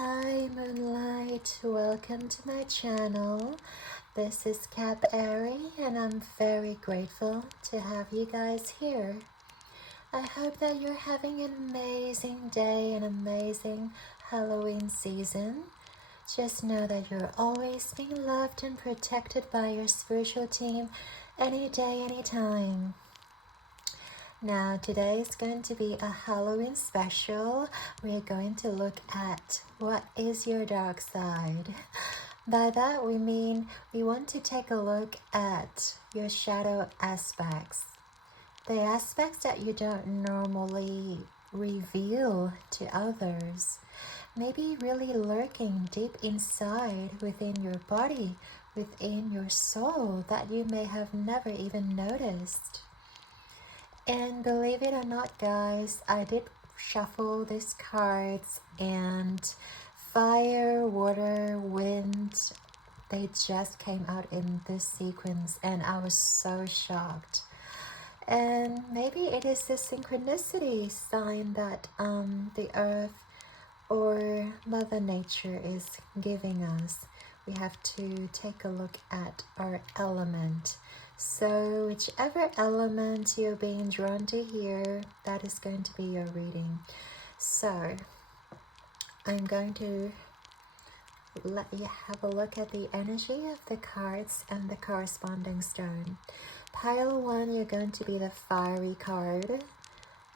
Hi Moonlight, welcome to my channel. This is Capari and I'm very grateful to have you guys here. I hope that you're having an amazing day, an amazing Halloween season. Just know that you're always being loved and protected by your spiritual team any day, anytime. Now today is going to be a Halloween special. We're going to look at what is your dark side. By that we mean we want to take a look at your shadow aspects. The aspects that you don't normally reveal to others. Maybe really lurking deep inside within your body, within your soul that you may have never even noticed. And believe it or not, guys, I did shuffle these cards, and fire, water, wind, they just came out in this sequence, and I was so shocked. And maybe it is the synchronicity sign that the earth or Mother Nature is giving us. We have to take a look at our element. So whichever element you're being drawn to here, that is going to be your reading. So I'm going to let you have a look at the energy of the cards and the corresponding stone. Pile 1, you're going to be the fiery card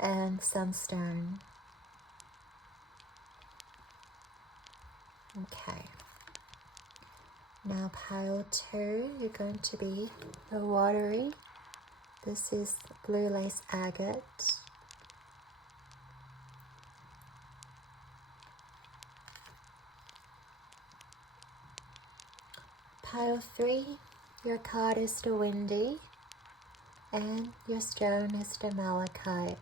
and sunstone. Okay. Now pile 2, you're going to be the watery. This is blue lace agate. Pile 3, your card is the windy, and your stone is the malachite.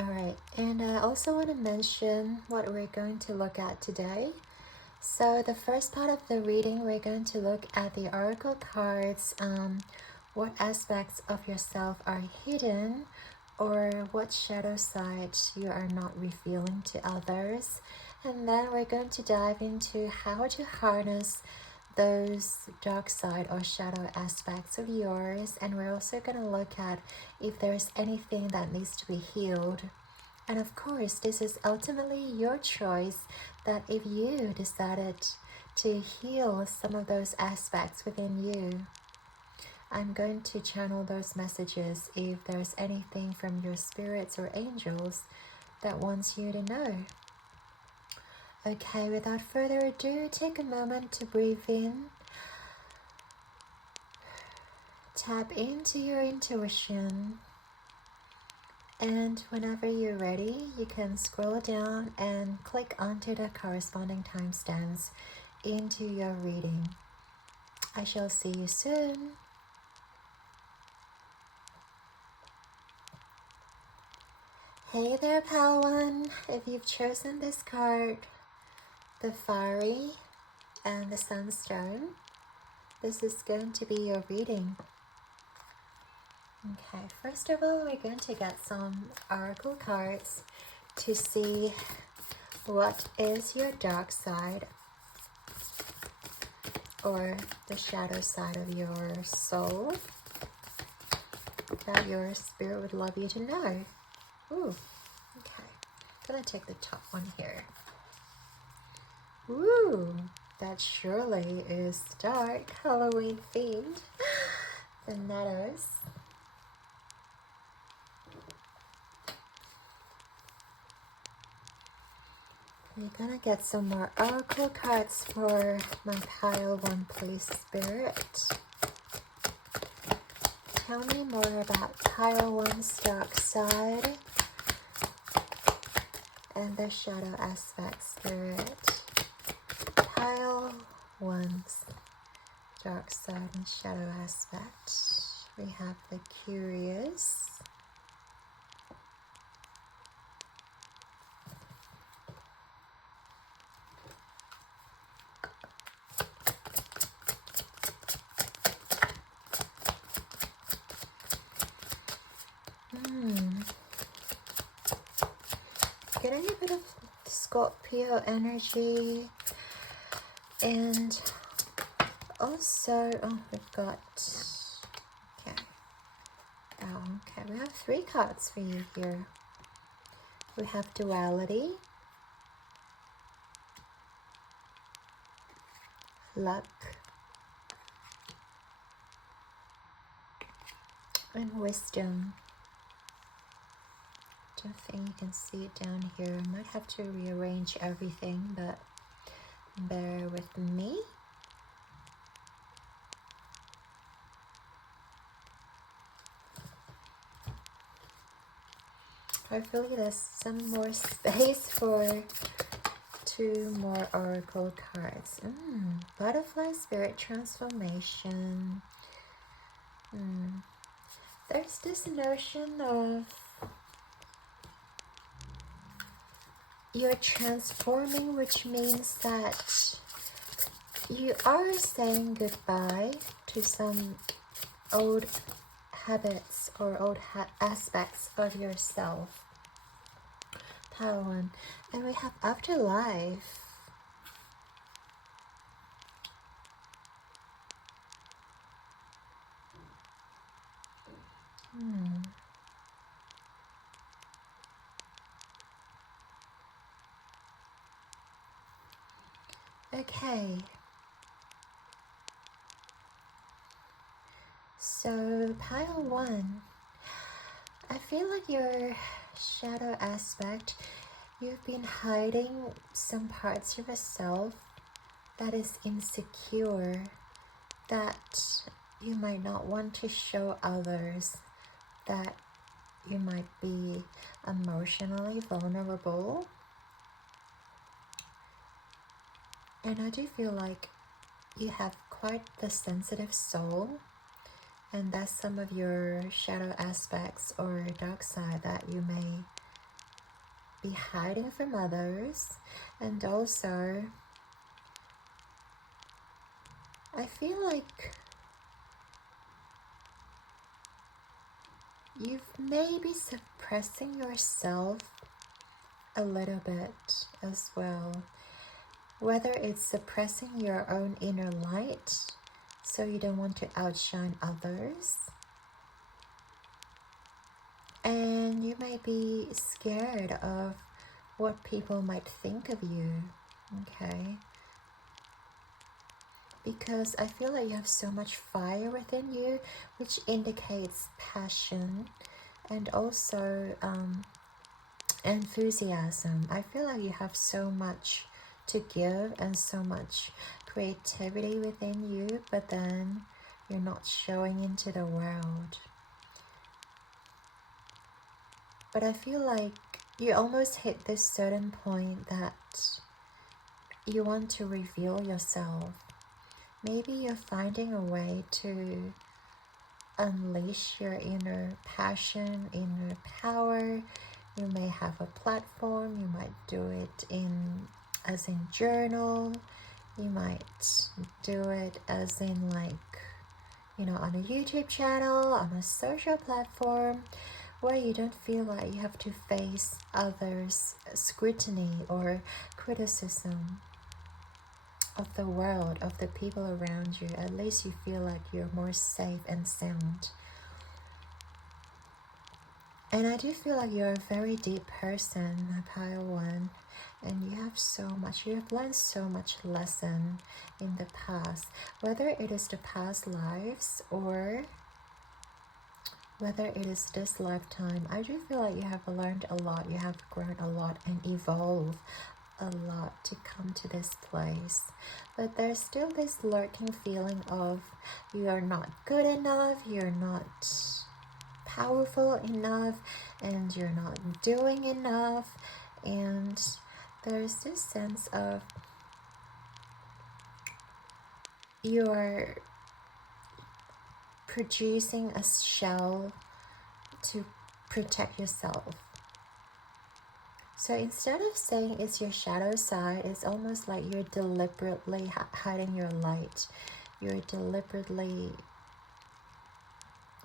Alright, and I also want to mention what we're going to look at today. So the first part of the reading, we're going to look at the oracle cards, what aspects of yourself are hidden, or what shadow sides you are not revealing to others. And then we're going to dive into how to harness those dark side or shadow aspects of yours, and we're also going to look at if there's anything that needs to be healed. And of course, this is ultimately your choice, that if you decided to heal some of those aspects within you, I'm going to channel those messages if there's anything from your spirits or angels that wants you to know. Okay, without further ado, take a moment to breathe in. Tap into your intuition. And whenever you're ready, you can scroll down and click onto the corresponding timestamps into your reading. I shall see you soon. Hey there, pal one. If you've chosen this card, the fiery and the sunstone, this is going to be your reading. Okay, first of all, we're going to get some oracle cards to see what is your dark side or the shadow side of your soul that your spirit would love you to know. Ooh, okay. I'm gonna take the top one here. Ooh, that surely is dark, Halloween themed. The Meadows. We're gonna get some more oracle cards for my pile 1, please, Spirit. Tell me more about pile 1's dark side and the shadow aspect, Spirit. Pile 1's dark side and shadow aspect. We have the curious, getting a bit of Scorpio energy. And also, we've got, okay. Oh, okay, we have 3 cards for you here. We have duality, luck, and wisdom. Don't think you can see it down here. I might have to rearrange everything, but bear with me. Hopefully there's some more space for 2 more oracle cards. Butterfly spirit transformation. There's this notion of you're transforming, which means that you are saying goodbye to some old habits or old aspects of yourself. Pile 1. And we have afterlife. Okay. So, pile 1. I feel like your shadow aspect, you've been hiding some parts of yourself that is insecure, that you might not want to show others, that you might be emotionally vulnerable. And I do feel like you have quite the sensitive soul, and that's some of your shadow aspects or dark side that you may be hiding from others. And also, I feel like you've maybe suppressing yourself a little bit as well. Whether it's suppressing your own inner light so you don't want to outshine others. And you might be scared of what people might think of you, okay? Because I feel like you have so much fire within you, which indicates passion and also enthusiasm. I feel like you have so much to give and so much creativity within you, but then you're not showing into the world. But I feel like you almost hit this certain point that you want to reveal yourself. Maybe you're finding a way to unleash your inner passion, inner power. You may have a platform. You might do it as in journal. You might do it as in on a YouTube channel, on a social platform, where you don't feel like you have to face others' scrutiny or criticism of the world, of the people around you. At least you feel like you're more safe and sound. And I do feel like you're a very deep person, pile 1, and you have learned so much lesson in the past, whether it is the past lives or whether it is this lifetime. I do feel like you have learned a lot, you have grown a lot and evolved a lot to come to this place. But there's still this lurking feeling of you are not good enough, you're not powerful enough, and you're not doing enough. And there's this sense of you're producing a shell to protect yourself. So instead of saying it's your shadow side, it's almost like you're deliberately hiding your light. You're deliberately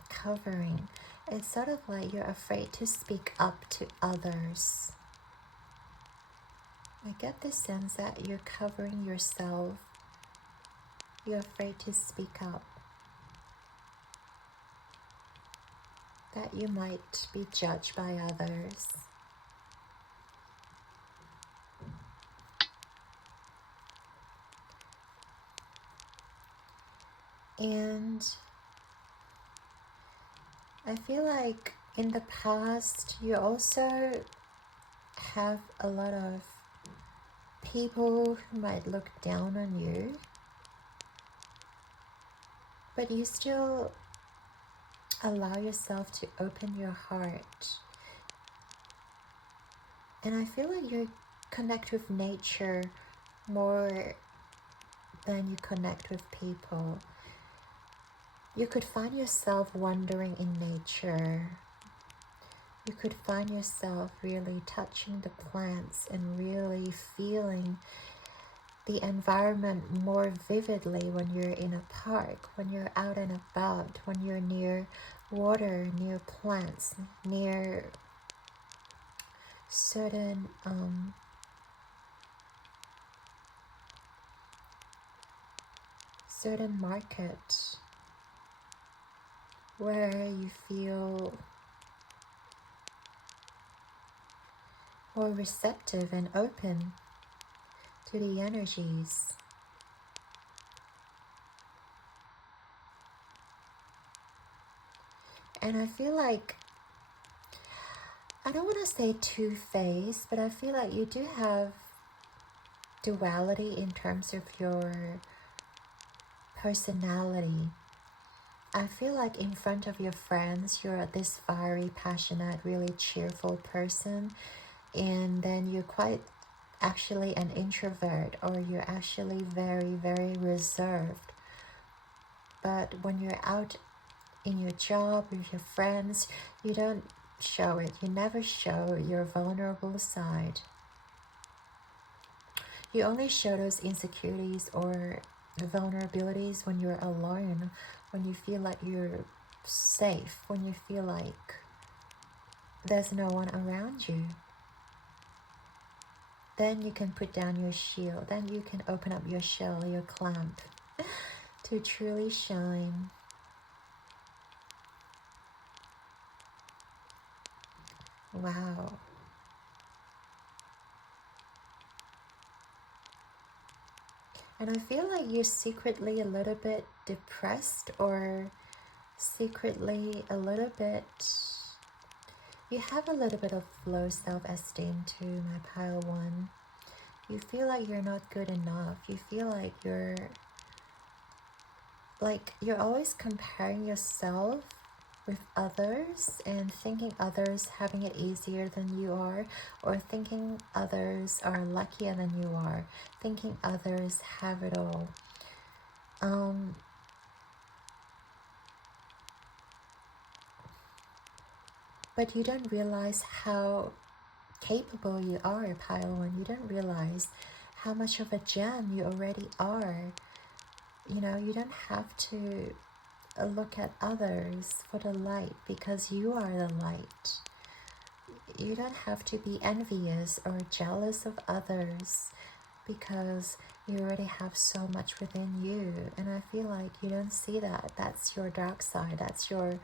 covering. It's sort of like you're afraid to speak up to others. I get the sense that you're covering yourself. You're afraid to speak up. That you might be judged by others. And I feel like in the past you also have a lot of people who might look down on you, but you still allow yourself to open your heart. And I feel like you connect with nature more than you connect with people. You could find yourself wandering in nature. You could find yourself really touching the plants and really feeling the environment more vividly when you're in a park, when you're out and about, when you're near water, near plants, near certain markets where you feel more receptive and open to the energies. And I feel like, I don't want to say two-faced, but I feel like you do have duality in terms of your personality. I feel like in front of your friends, you're this fiery, passionate, really cheerful person, and then you're quite actually an introvert, or you're actually very, very reserved. But when you're out in your job with your friends, you don't show it. You never show your vulnerable side. You only show those insecurities or vulnerabilities when you're alone, when you feel like you're safe, when you feel like there's no one around you. Then you can put down your shield. Then you can open up your shell, your clamp, to truly shine. Wow. And I feel like you're secretly a little bit depressed, or secretly a little bit, you have a little bit of low self-esteem too, my pile one. You feel like you're not good enough. You feel like you're always comparing yourself with others and thinking others having it easier than you are, or thinking others are luckier than you are, thinking others have it all. But you don't realize how capable you are, pile one. You don't realize how much of a gem you already are. You know, you don't have to look at others for the light, because you are the light. You don't have to be envious or jealous of others, because you already have so much within you. And I feel like you don't see that. That's your dark side. That's your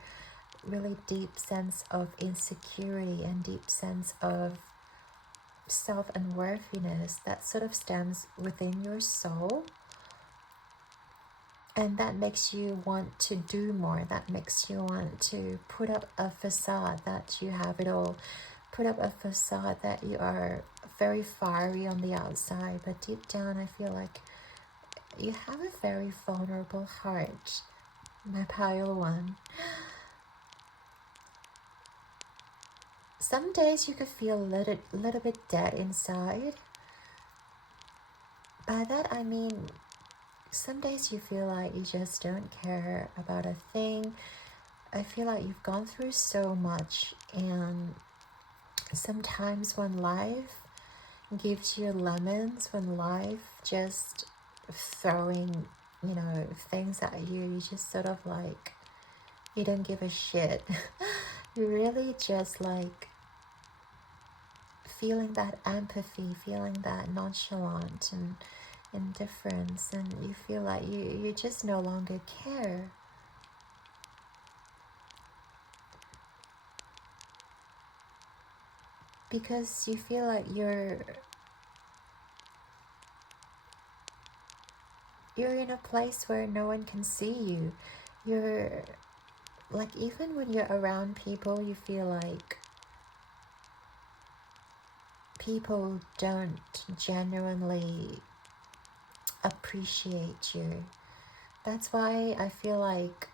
really deep sense of insecurity and deep sense of self-unworthiness that sort of stems within your soul. And that makes you want to do more. That makes you want to put up a facade that you have it all. Put up a facade that you are very fiery on the outside. But deep down, I feel like you have a very vulnerable heart, my pile one. Some days you could feel a little bit dead inside. By that I mean, some days you feel like you just don't care about a thing. I feel like you've gone through so much, and sometimes when life gives you lemons, when life just throwing, things at you, you just sort of like, you don't give a shit. You really just like feeling that empathy, feeling that nonchalant and indifference, and you feel like you just no longer care. Because you feel like you're in a place where no one can see you. You're like, even when you're around people, you feel like people don't genuinely appreciate you. That's why I feel like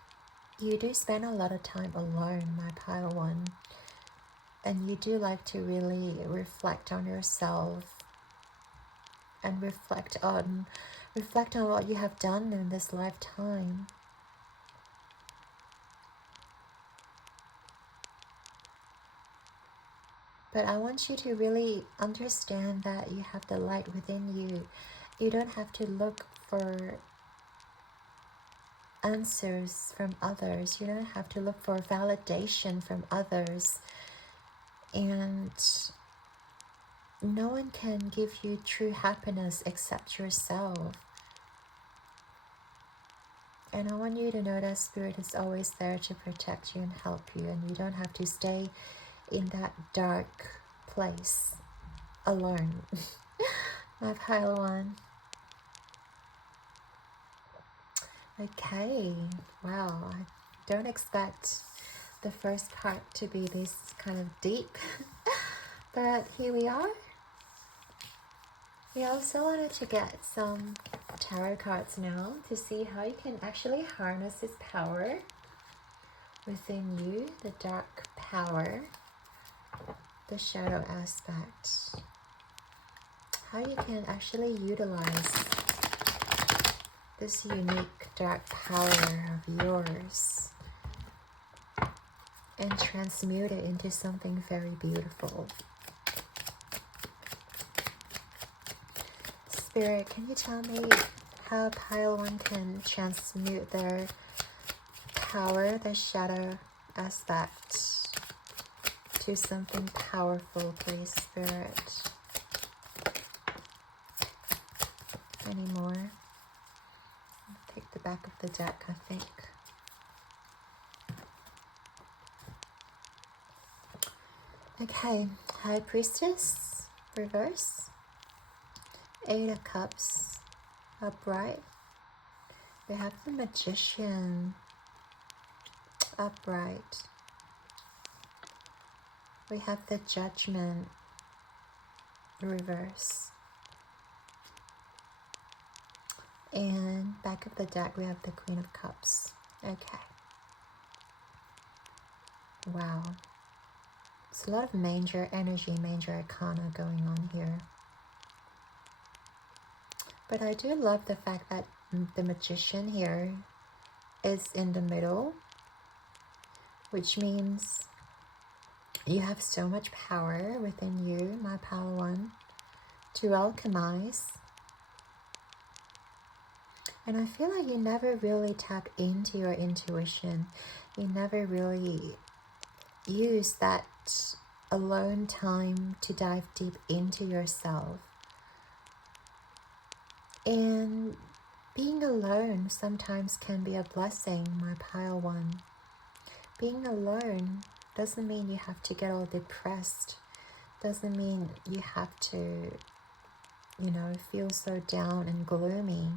you do spend a lot of time alone, my pile one. And you do like to really reflect on yourself and reflect on what you have done in this lifetime. But I want you to really understand that you have the light within you. You don't have to look for answers from others. You don't have to look for validation from others. And no one can give you true happiness except yourself. And I want you to know that Spirit is always there to protect you and help you. And you don't have to stay in that dark place alone. My pile one. Okay, wow, I don't expect the first part to be this kind of deep, but here we are. We also wanted to get some tarot cards now to see how you can actually harness this power within you, the dark power, the shadow aspect. How you can actually utilize this unique dark power of yours and transmute it into something very beautiful. Spirit, can you tell me how pile one can transmute their power, the shadow aspect, to something powerful, please, Spirit? Any more? I'll take the back of the deck, I think. Okay, High Priestess, reverse. Eight of Cups, upright. We have the Magician, upright. We have the Judgment, reverse. And back of the deck, we have the Queen of Cups. Okay. Wow. It's a lot of major energy, major arcana going on here. But I do love the fact that the Magician here is in the middle, which means you have so much power within you, my pile one, to alchemize. And I feel like you never really tap into your intuition. You never really use that alone time to dive deep into yourself. And being alone sometimes can be a blessing, my pile one. Being alone doesn't mean you have to get all depressed. Doesn't mean you have to, feel so down and gloomy.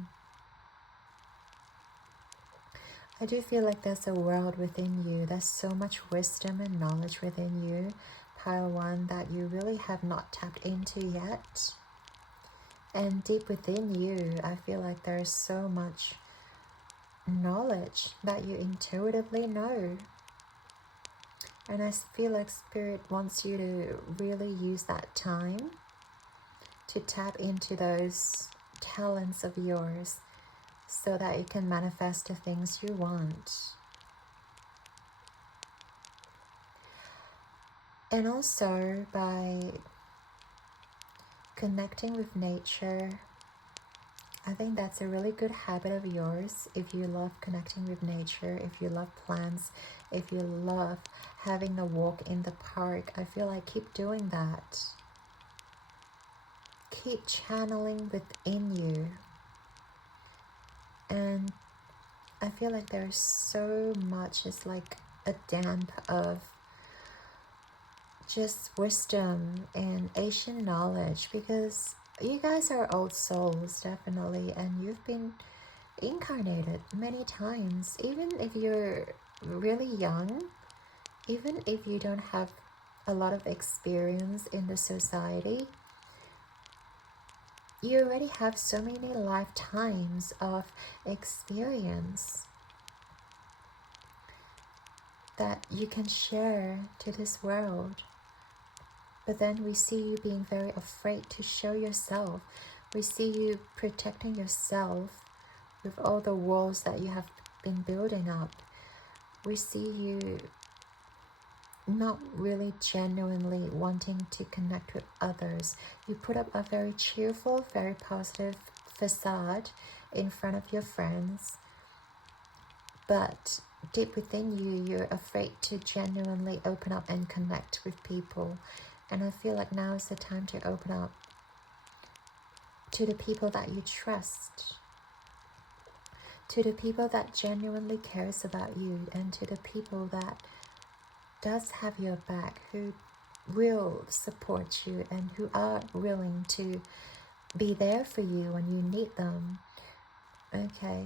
I do feel like there's a world within you. There's so much wisdom and knowledge within you, pile one, that you really have not tapped into yet. And deep within you, I feel like there's so much knowledge that you intuitively know. And I feel like Spirit wants you to really use that time to tap into those talents of yours so that you can manifest the things you want. And also by connecting with nature, I think that's a really good habit of yours. If you love connecting with nature, if you love plants, if you love having a walk in the park, I feel like keep doing that. keep channeling within you. And I feel like there's so much, it's like a damp of just wisdom and ancient knowledge, because you guys are old souls, definitely, and you've been incarnated many times. Even if you're really young, even if you don't have a lot of experience in the society, you already have so many lifetimes of experience that you can share to this world. But then we see you being very afraid to show yourself. We see you protecting yourself with all the walls that you have been building up. We see you not really genuinely wanting to connect with others. You put up a very cheerful, very positive facade in front of your friends, but deep within you, you're afraid to genuinely open up and connect with people. And I feel like now is the time to open up to the people that you trust, to the people that genuinely cares about you, and to the people that does have your back, who will support you and who are willing to be there for you when you need them. Okay.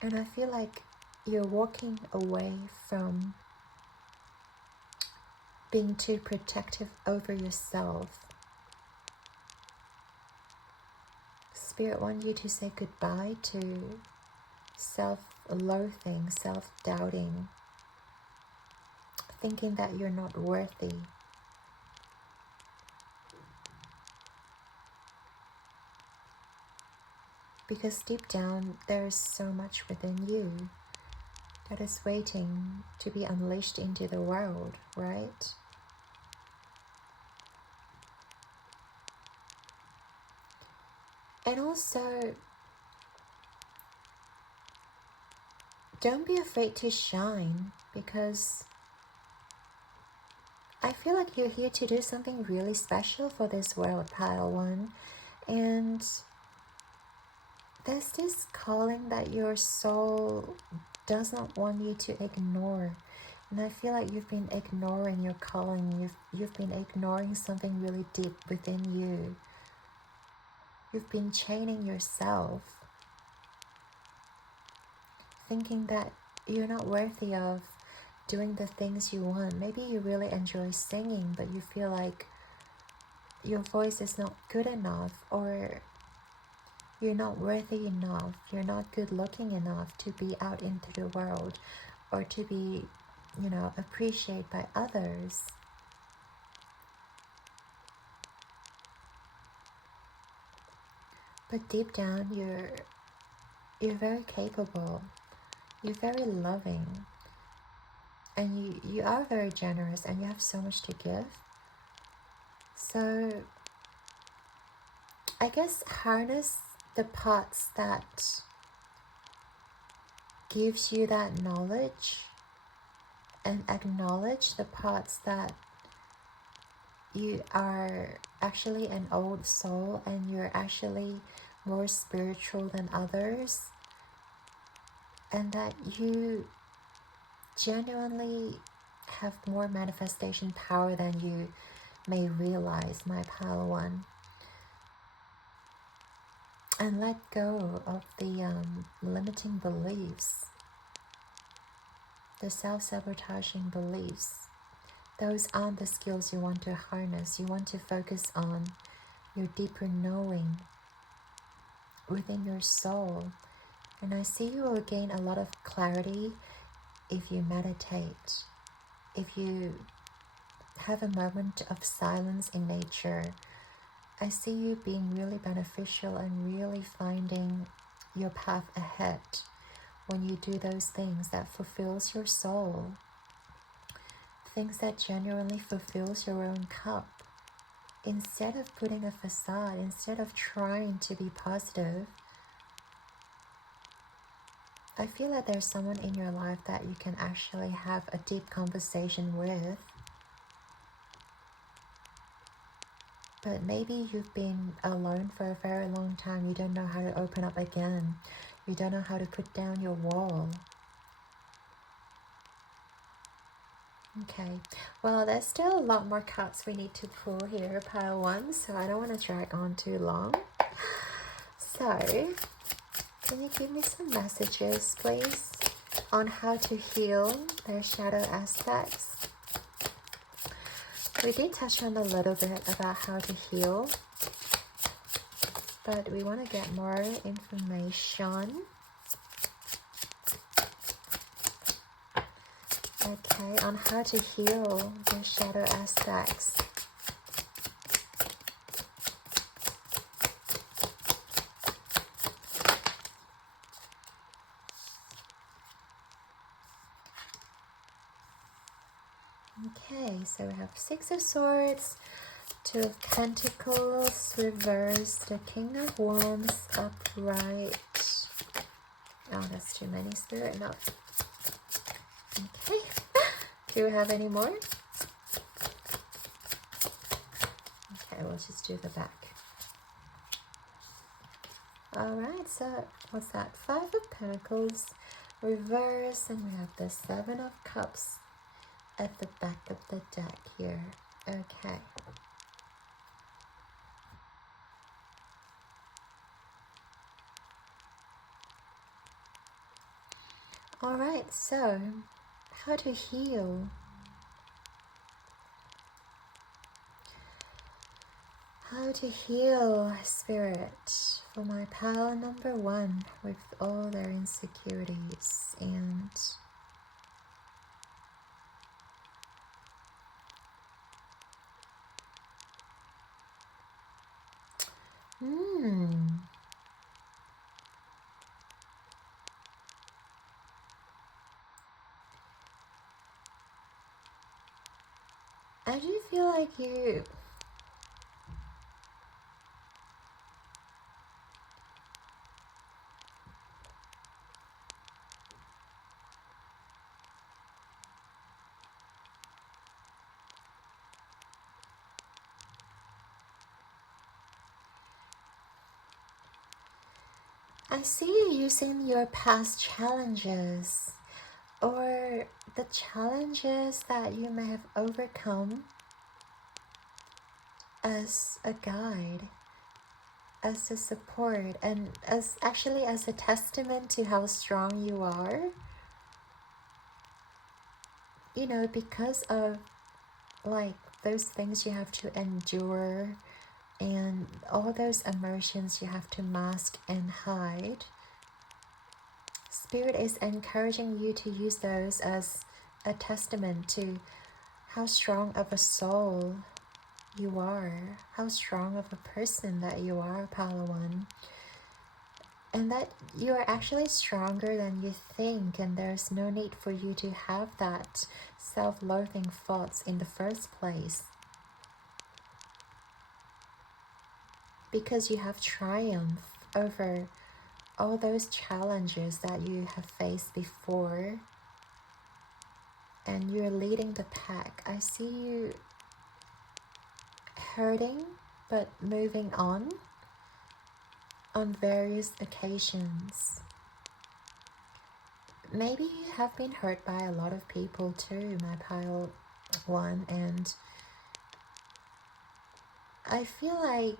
And I feel like you're walking away from being too protective over yourself. Spirit wants you to say goodbye to self-loathing, self-doubting, thinking that you're not worthy. Because deep down, there is so much within you that is waiting to be unleashed into the world, right? And also, don't be afraid to shine, because I feel like you're here to do something really special for this world, Pile 1. And there's this calling that your soul does not want you to ignore. And I feel like you've been ignoring your calling. You've been ignoring something really deep within you. You've been chaining yourself, thinking that you're not worthy of doing the things you want. Maybe you really enjoy singing, but you feel like your voice is not good enough, or you're not worthy enough, you're not good looking enough to be out into the world, or to be, appreciated by others. But deep down, you're very capable, you're very loving, and you are very generous, and you have so much to give. So I guess harness the parts that gives you that knowledge, and acknowledge the parts that you are actually an old soul and you're actually more spiritual than others, and that you genuinely have more manifestation power than you may realize, my Pile 1. And let go of the limiting beliefs, the self-sabotaging beliefs. Those aren't the skills you want to harness. You want to focus on your deeper knowing within your soul. And I see you will gain a lot of clarity if you meditate, if you have a moment of silence in nature. I see you being really beneficial and really finding your path ahead when you do those things that fulfills your soul, things that genuinely fulfills your own cup. Instead of putting a facade, instead of trying to be positive, I feel that there's someone in your life that you can actually have a deep conversation with, But maybe you've been alone for a very long time. You don't know how to open up again. You don't know how to put down your wall. Okay, well, there's still a lot more cards we need to pull here, pile one, so I don't want to drag on too long. So, can you give me some messages, please, on how to heal their shadow aspects? We did touch on a little bit about how to heal, but we want to get more information. Okay, on how to heal the shadow aspects. Okay, so we have Six of Swords, Two of Pentacles, reversed, the King of Wands, upright. Oh, that's too many, Spirit, no. Okay, do we have any more? Okay, we'll just do the back. Alright, so what's that? Five of Pentacles, reverse, and we have the Seven of Cups at the back of the deck here. Okay. Alright, so how to heal. How to heal, Spirit, for my pile number one with all their insecurities and I do feel like I see you using your past challenges or the challenges that you may have overcome as a guide, as a support, and as actually as a testament to how strong you are. You know, because of like those things you have to endure and all those emotions you have to mask and hide. Spirit is encouraging you to use those as a testament to how strong of a soul you are, how strong of a person that you are, Palawan, and that you are actually stronger than you think, and there's no need for you to have that self-loathing thoughts in the first place, because you have triumphed over all those challenges that you have faced before, and you're leading the pack. I see you hurting but moving on various occasions. Maybe you have been hurt by a lot of people too, my pile one, and I feel like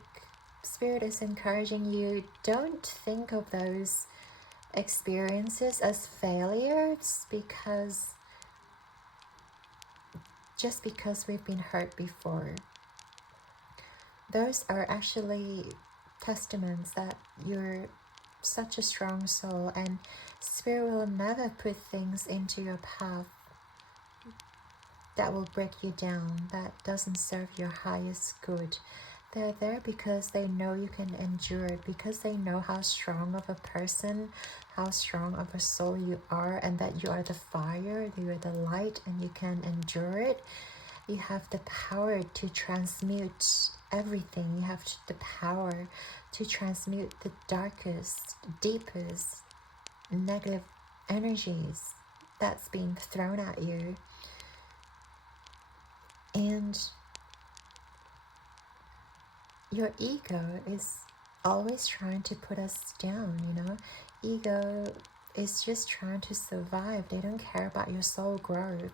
Spirit is encouraging you, don't think of those experiences as failures, because just because we've been hurt before. Those are actually testaments that you're such a strong soul, and Spirit will never put things into your path that will break you down, that doesn't serve your highest good. They're there because they know you can endure it, because they know how strong of a person, how strong of a soul you are, and that you are the fire, you are the light, and you can endure it. You have the power to transmute everything. You have the power to transmute the darkest, deepest negative energies that's being thrown at you. And your ego is always trying to put us down, you know. Ego is just trying to survive. They don't care about your soul growth.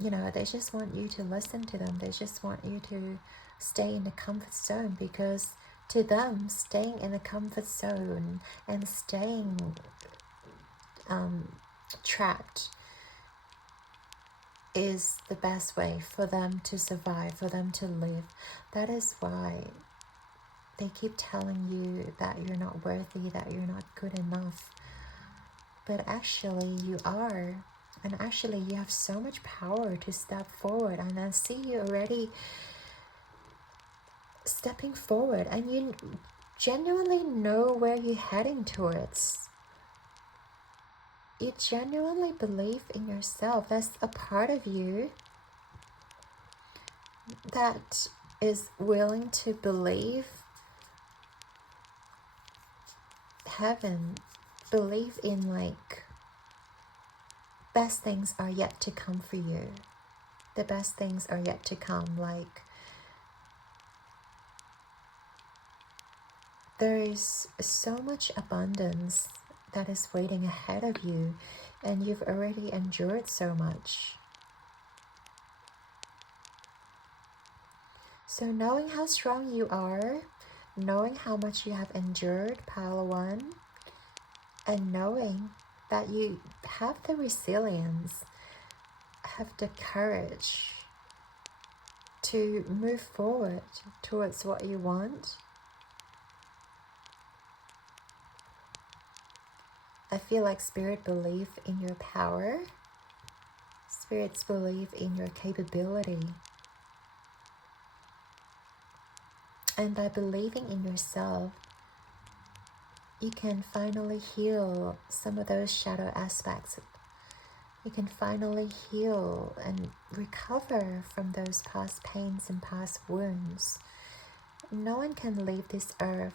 You know, they just want you to listen to them. They just want you to stay in the comfort zone, because to them, staying in the comfort zone and staying trapped is the best way for them to survive, for them to live. That is why they keep telling you that you're not worthy, that you're not good enough. But actually you are. And actually you have so much power to step forward. And I see you already stepping forward, and you genuinely know where you're heading towards. You genuinely believe in yourself. There's a part of you that is willing to believe heaven, believe in like best things are yet to come for you. The best things are yet to come. Like there is so much abundance that is waiting ahead of you, and you've already endured so much. So knowing how strong you are, knowing how much you have endured, Pile 1, and knowing that you have the resilience, have the courage to move forward towards what you want. I feel like Spirit believe in your power. Spirits believe in your capability. And by believing in yourself, you can finally heal some of those shadow aspects. You can finally heal and recover from those past pains and past wounds. No one can leave this earth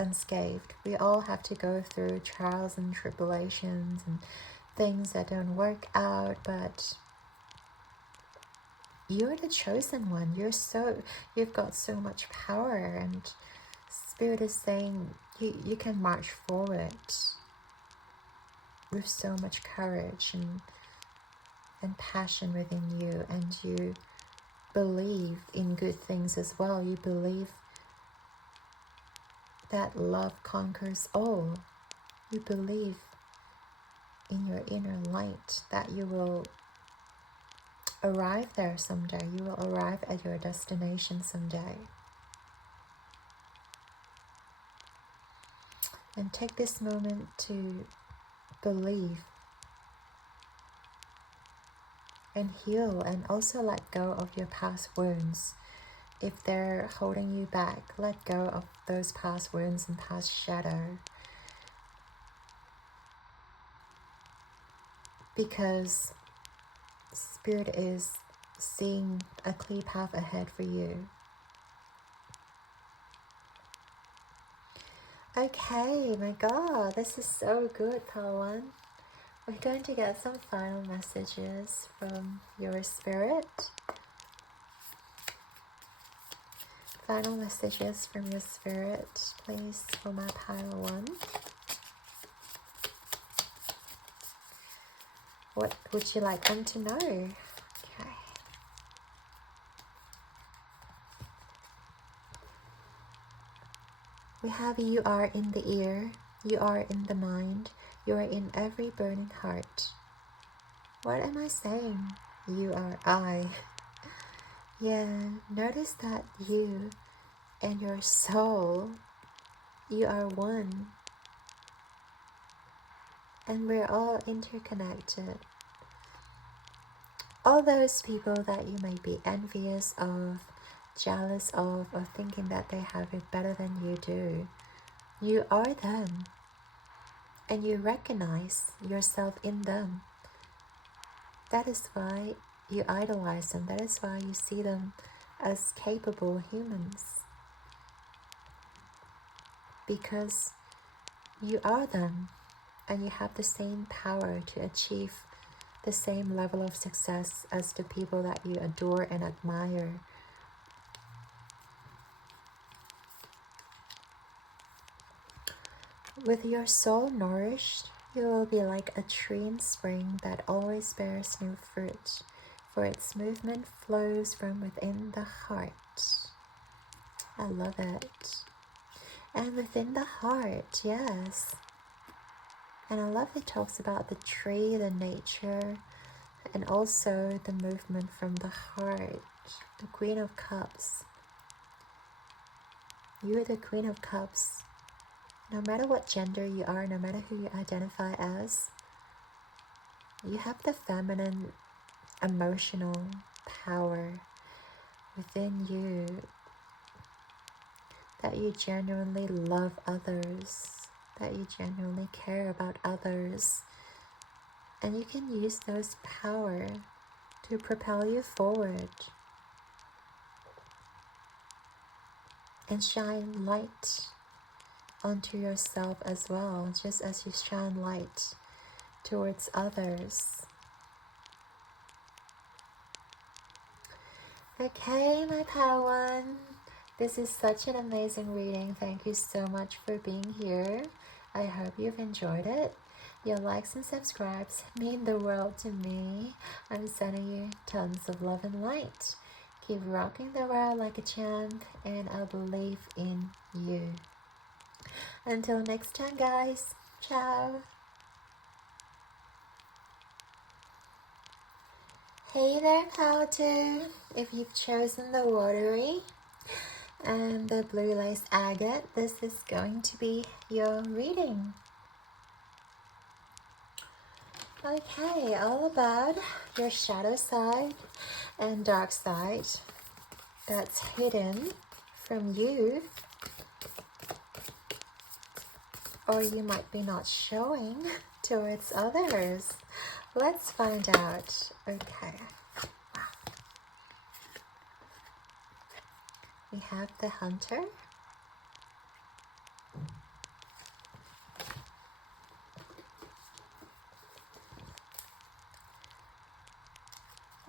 unscathed. We all have to go through trials and tribulations and things that don't work out, but you're the chosen one. You've got so much power, and Spirit is saying you can march forward with so much courage and passion within you, and you believe in good things as well. You believe that love conquers all. You believe in your inner light that you will arrive there someday. You will arrive at your destination someday. And take this moment to believe and heal, and also let go of your past wounds. If they're holding you back, let go of those past wounds and past shadow. Because Spirit is seeing a clear path ahead for you. Okay, my God, this is so good, Pile 1. We're going to get some final messages from your Spirit. Final messages from your Spirit, please, for my Pile 1. What would you like them to know? Okay. We have you are in the ear, you are in the mind, you are in every burning heart. What am I saying? You are I. Yeah, notice that you and your soul, you are one. And we're all interconnected. All those people that you may be envious of, jealous of, or thinking that they have it better than you do, you are them. And you recognize yourself in them. That is why you idolize them. That is why you see them as capable humans. Because you are them, and you have the same power to achieve the same level of success as the people that you adore and admire. With your soul nourished, you will be like a tree in spring that always bears new fruit, for its movement flows from within the heart. I love it. And within the heart, yes. And I love it talks about the tree, the nature, and also the movement from the heart. The Queen of Cups. You're the Queen of Cups. No matter what gender you are, no matter who you identify as, you have the feminine emotional power within you, that you genuinely love others, that you genuinely care about others, and you can use those power to propel you forward and shine light onto yourself as well, just as you shine light towards others. Okay, my Power One, this is such an amazing reading. Thank you so much for being here. I hope you've enjoyed it. Your likes and subscribes mean the world to me. I'm sending you tons of love and light. Keep rocking the world like a champ, and I believe in you. Until next time, guys. Ciao. Hey there, Power 2. If you've chosen the watery and the blue lace agate, this is going to be your reading. Okay, all about your shadow side and dark side that's hidden from you, or you might be not showing towards others. Let's find out. Okay. We have the Hunter.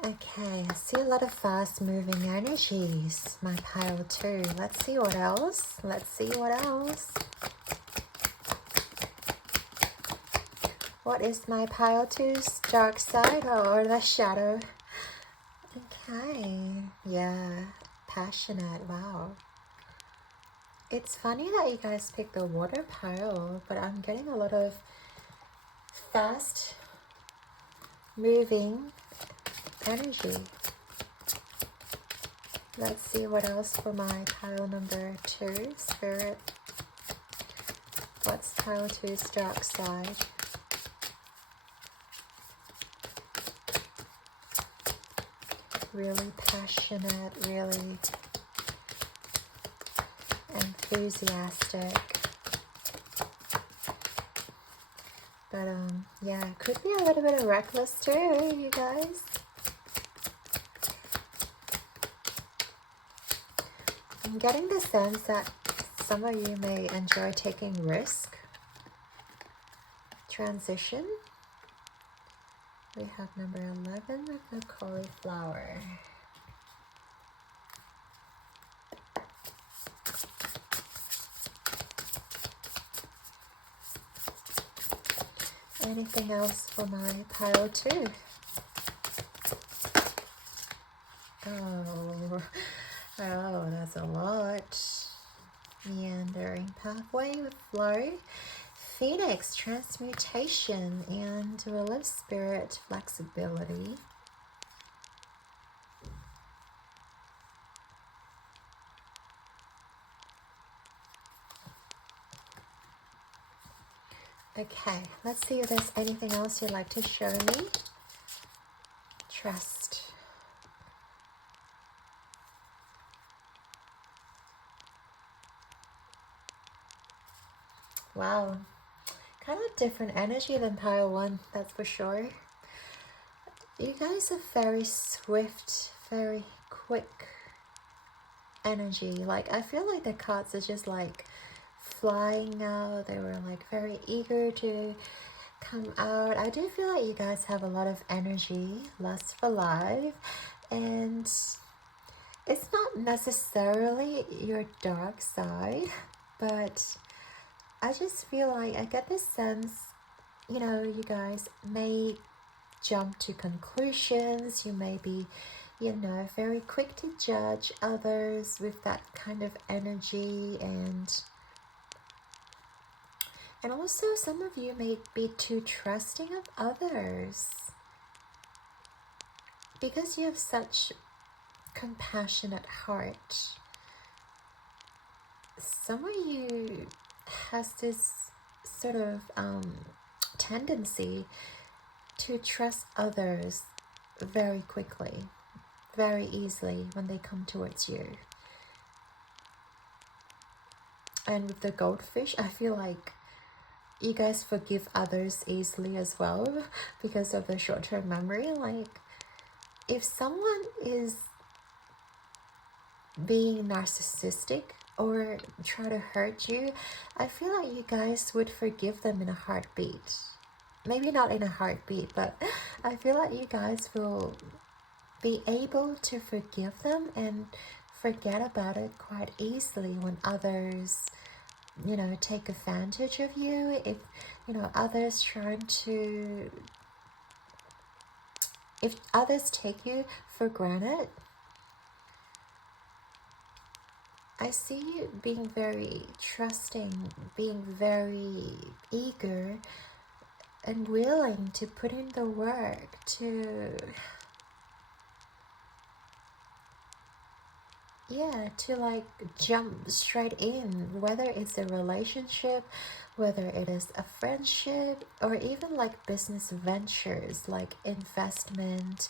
Okay, I see a lot of fast moving energies, my pile too. Let's see what else. Let's see what else. What is my pile two's dark side or the shadow? Okay, yeah, passionate, wow. It's funny that you guys picked the water pile, but I'm getting a lot of fast moving energy. Let's see what else for my pile number 2, Spirit. What's pile 2's dark side? Really passionate, really enthusiastic. But yeah, it could be a little bit of reckless too, you guys. I'm getting the sense that some of you may enjoy taking risk. Transition. We have number 11 with the cauliflower. Anything else for my pile 2? Oh, that's a lot. Meandering pathway with flow. Phoenix, transmutation, and Wheel of Spirit, flexibility. Okay, let's see if there's anything else you'd like to show me. Trust. Wow. Kind of different energy than pile 1, that's for sure. You guys are very swift, very quick energy. Like, I feel like the cards are just like flying now. They were like very eager to come out. I do feel like you guys have a lot of energy, lust for life, and it's not necessarily your dark side, but I just feel like I get this sense, you guys may jump to conclusions. You may be, very quick to judge others with that kind of energy, and also some of you may be too trusting of others because you have such compassionate heart. Some of you has this sort of tendency to trust others very quickly, very easily when they come towards you. And with the goldfish, I feel like you guys forgive others easily as well because of the short-term memory. Like, if someone is being narcissistic or try to hurt you, I feel like you guys would forgive them in a heartbeat. Maybe not in a heartbeat, but I feel like you guys will be able to forgive them and forget about it quite easily when others, take advantage of you. If, others trying to, if others take you for granted, I see you being very trusting, being very eager and willing to put in the work to like jump straight in, whether it's a relationship, whether it is a friendship, or even like business ventures like investment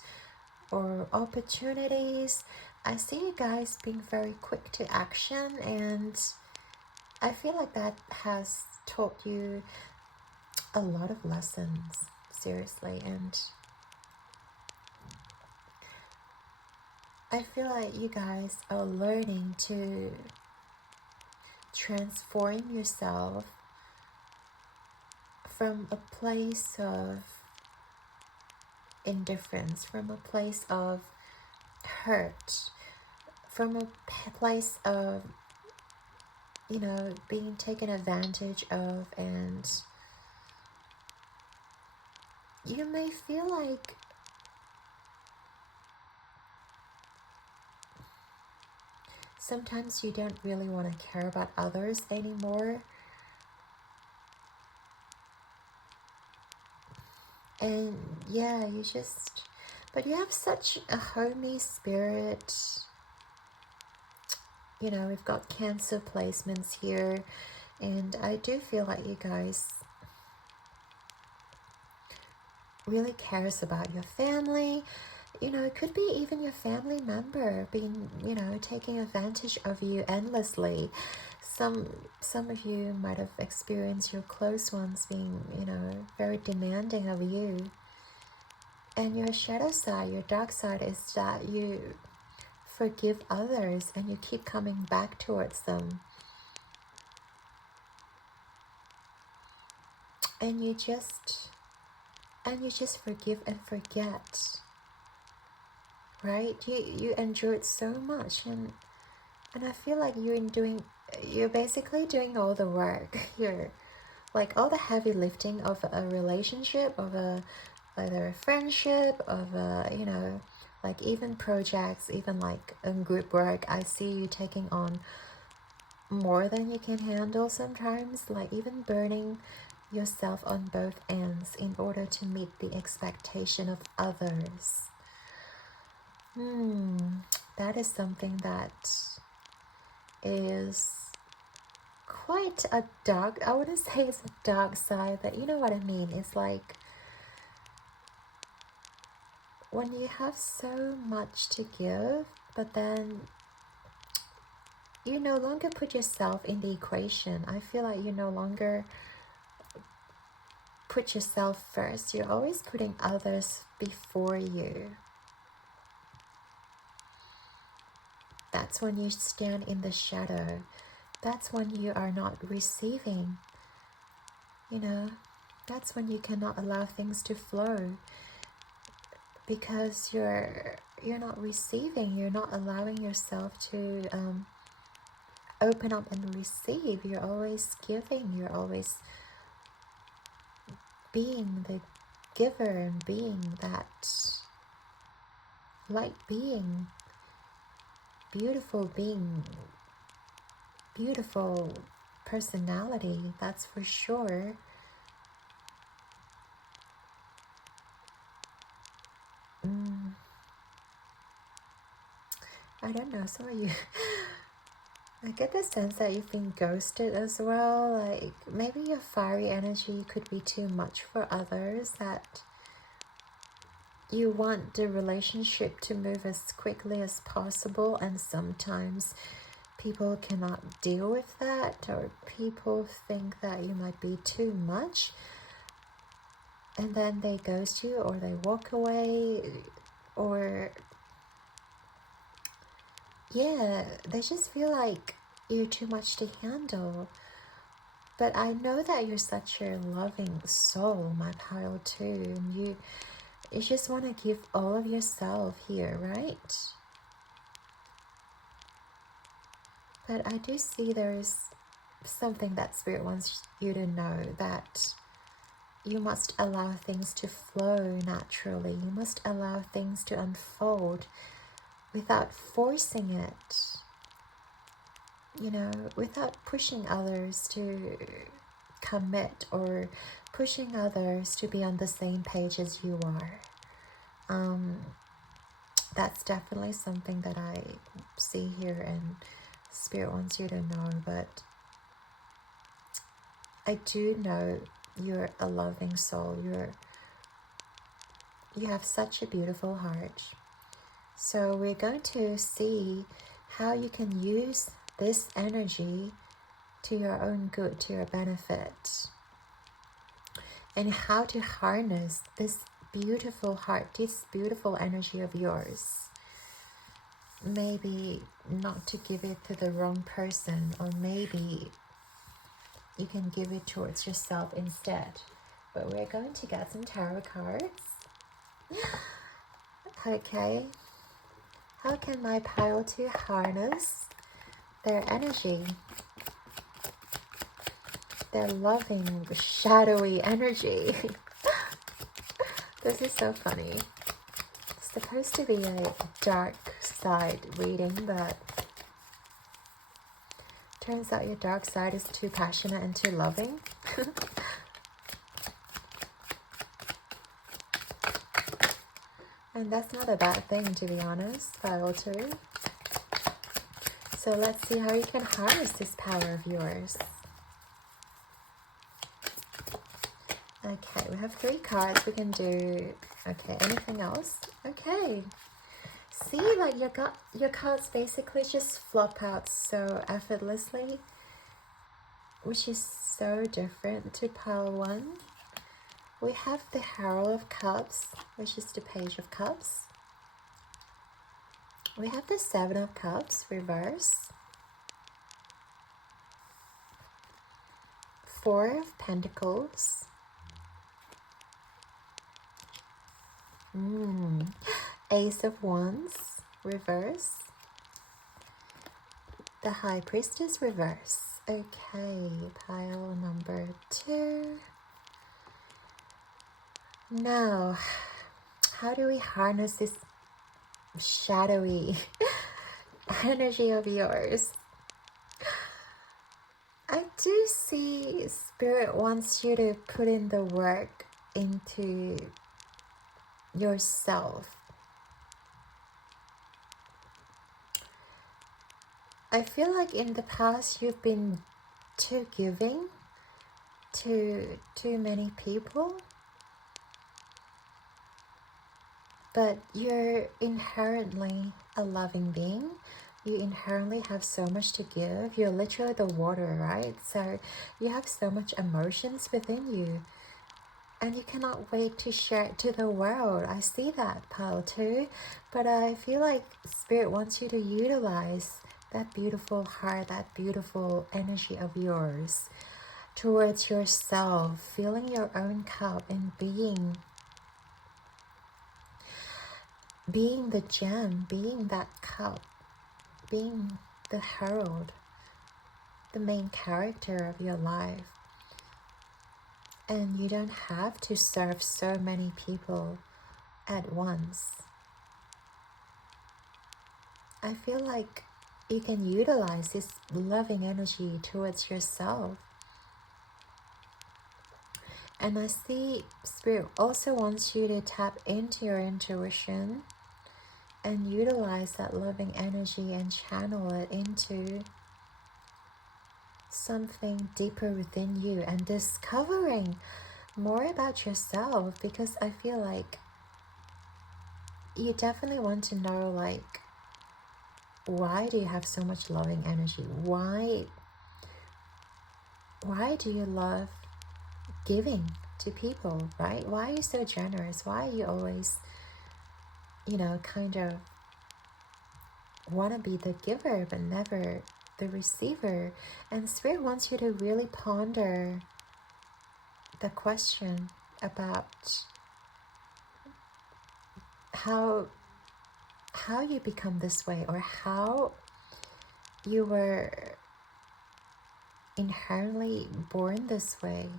or opportunities. I see you guys being very quick to action, and I feel like that has taught you a lot of lessons, seriously. And I feel like you guys are learning to transform yourself from a place of indifference, from a place of hurt, from a place of, being taken advantage of, and you may feel like sometimes you don't really want to care about others anymore. And yeah, but you have such a homey spirit. We've got Cancer placements here, and I do feel like you guys really cares about your family. It could be even your family member being, taking advantage of you endlessly. Some of you might have experienced your close ones being, very demanding of you. And your shadow side, your dark side, is that you forgive others and you keep coming back towards them. And you just forgive and forget. Right? You enjoyed so much, and I feel like you're basically doing all the work. You're like all the heavy lifting of a relationship, of either a friendship, of like even projects, even like group work. I see you taking on more than you can handle sometimes, like even burning yourself on both ends in order to meet the expectation of others. That is something that is quite a dark, I wouldn't say it's a dark side, but you know what I mean. It's like when you have so much to give, but then you no longer put yourself in the equation. I feel like you no longer put yourself first. You're always putting others before you. That's when you stand in the shadow. That's when you are not receiving. That's when you cannot allow things to flow. Because you're not receiving. You're not allowing yourself to open up and receive. You're always giving. You're always being the giver and being that light being, beautiful personality, that's for sure. I don't know, some of you I get the sense that you've been ghosted as well. Like maybe your fiery energy could be too much for others, that you want the relationship to move as quickly as possible, and sometimes people cannot deal with that, or people think that you might be too much, and then they ghost you or they walk away, or yeah, they just feel like you're too much to handle. But I know that you're such a loving soul, my pile too, and you just want to give all of yourself here, right? But I do see there's something that Spirit wants you to know, that you must allow things to flow naturally. You must allow things to unfold without forcing it, you know, without pushing others to commit or pushing others to be on the same page as you are. That's definitely something that I see here, and Spirit wants you to know. But I do know you're a loving soul. You have such a beautiful heart. So we're going to see how you can use this energy to your own good, to your benefit, and how to harness this beautiful heart, this beautiful energy of yours. Maybe not to give it to the wrong person, or maybe you can give it towards yourself instead. But we're going to get some tarot cards. Okay. How can my pile 2 harness their energy? Their loving, shadowy energy. This is so funny. It's supposed to be a dark side reading, but turns out your dark side is too passionate and too loving. And that's not a bad thing, to be honest, pile 2. So let's see how you can harness this power of yours. Okay, we have 3 cards we can do. Okay, anything else? Okay. See, like your cards basically just flop out so effortlessly, which is so different to pile 1. We have the Herald of Cups, which is the Page of Cups. We have the 7 of Cups, reverse. 4 of Pentacles. Ace of Wands, reverse. The High Priestess, reverse. Okay, pile number 2. Now, how do we harness this shadowy energy of yours? I do see Spirit wants you to put in the work into yourself. I feel like in the past you've been too giving to too many people, but you're inherently a loving being. You inherently have so much to give. You're literally the water, right? So you have so much emotions within you, and you cannot wait to share it to the world. I see that, pile 2. But I feel like Spirit wants you to utilize that beautiful heart, that beautiful energy of yours towards yourself, filling your own cup and being the gem, being that cup, being the herald the main character of your life. And you don't have to serve so many people at once. I feel like you can utilize this loving energy towards yourself. And I see Spirit also wants you to tap into your intuition and utilize that loving energy and channel it into something deeper within you and discovering more about yourself, because I feel like you definitely want to know, like, why do you have so much loving energy? Why do you love giving to people, right? Why are you so generous? Why are you always, kind of want to be the giver but never the receiver? And Spirit wants you to really ponder the question about how you become this way, or how you were inherently born this way.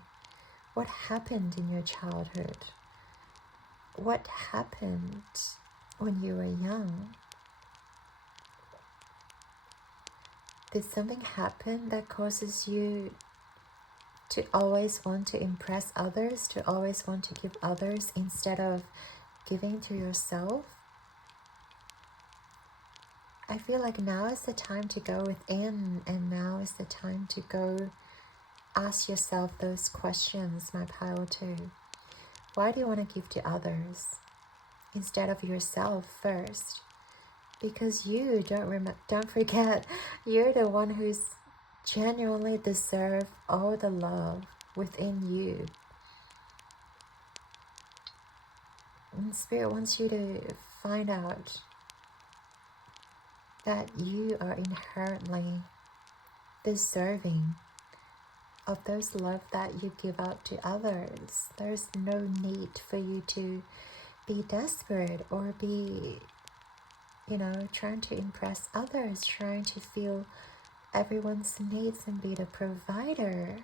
What happened in your childhood? What happened when you were young? Did something happen that causes you to always want to impress others, to always want to give others instead of giving to yourself? I feel like now is the time to go within, and now is the time to go ask yourself those questions, my pile 2. Why do you want to give to others instead of yourself first? Because you don't forget, you're the one who's genuinely deserve all the love within you. And Spirit wants you to find out that you are inherently deserving of those love that you give out to others. There's no need for you to be desperate or be, trying to impress others, trying to feel everyone's needs and be the provider.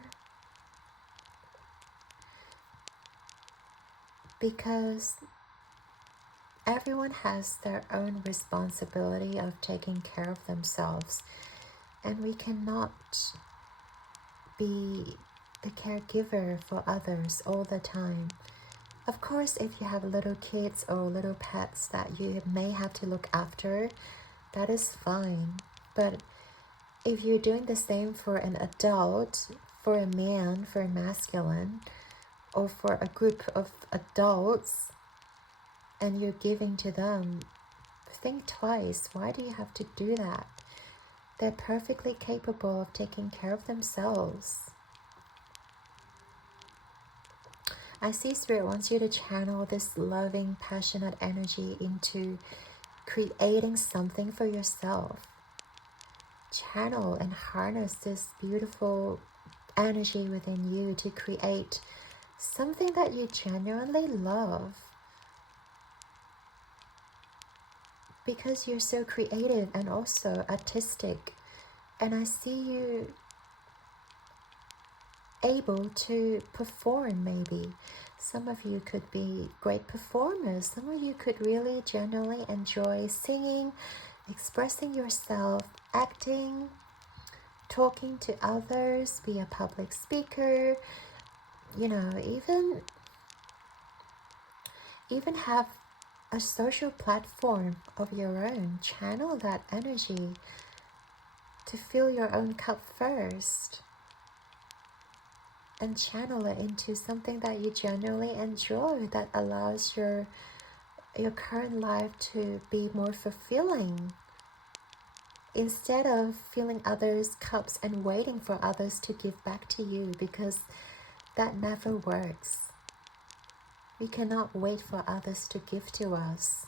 Because everyone has their own responsibility of taking care of themselves, and we cannot be the caregiver for others all the time. Of course, if you have little kids or little pets that you may have to look after, that is fine. But if you're doing the same for an adult, for a man, for a masculine, or for a group of adults, and you're giving to them, think twice. Why do you have to do that? They're perfectly capable of taking care of themselves. I see Spirit wants you to channel this loving, passionate energy into creating something for yourself. Channel and harness this beautiful energy within you to create something that you genuinely love. Because you're so creative and also artistic. And I see you able to perform, maybe. Some of you could be great performers. Some of you could really genuinely enjoy singing, expressing yourself, acting, talking to others, be a public speaker, even have a social platform of your own. Channel that energy to fill your own cup first, and channel it into something that you genuinely enjoy, that allows your current life to be more fulfilling, instead of filling others' cups and waiting for others to give back to you, because that never works. We cannot wait for others to give to us.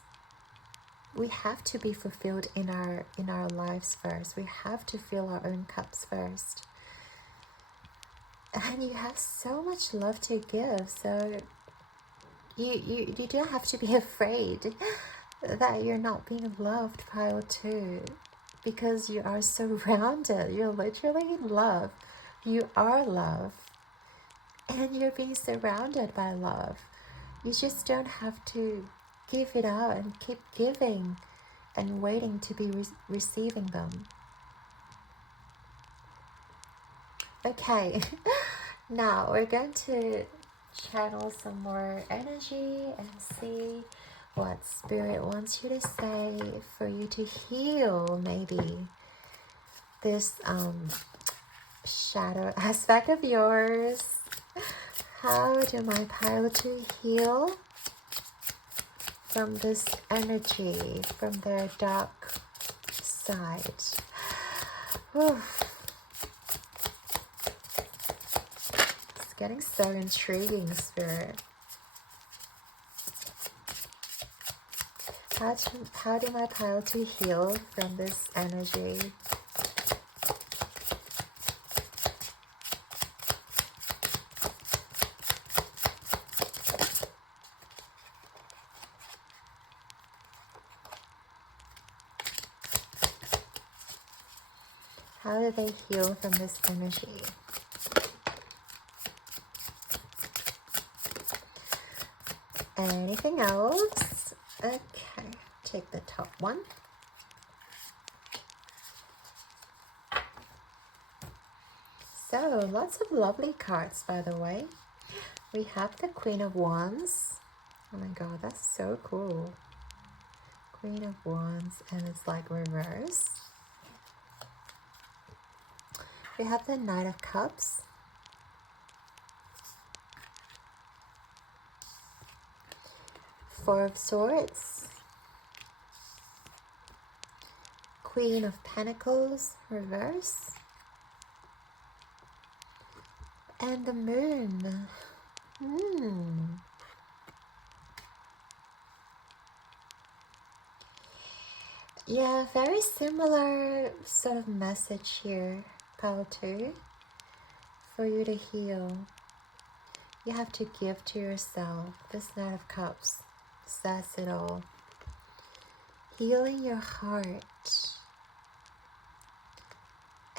We have to be fulfilled in our lives first. We have to fill our own cups first. And you have so much love to give, so you don't have to be afraid that you're not being loved, pile 2. because you are surrounded. You're literally in love. You are love. And you're being surrounded by love. You just don't have to give it out and keep giving and waiting to be receiving them. Okay, now we're going to channel some more energy and see what Spirit wants you to say for you to heal maybe this shadow aspect of yours. How do my pilot to heal from this energy, from their dark side? Whew. It's getting so intriguing, Spirit. How do my pilot to heal from this energy? How do they heal from this energy? Anything else? Okay, take the top one. So, lots of lovely cards, by the way. We have the Queen of Wands. Oh my god, that's so cool. Queen of Wands, and it's like reverse. We have the Knight of Cups. Four of Swords. Queen of Pentacles, reverse. And the Moon. Yeah, very similar sort of message here, Pile 2. For you to heal, you have to give to yourself. This Knight of Cups says it all. Healing your heart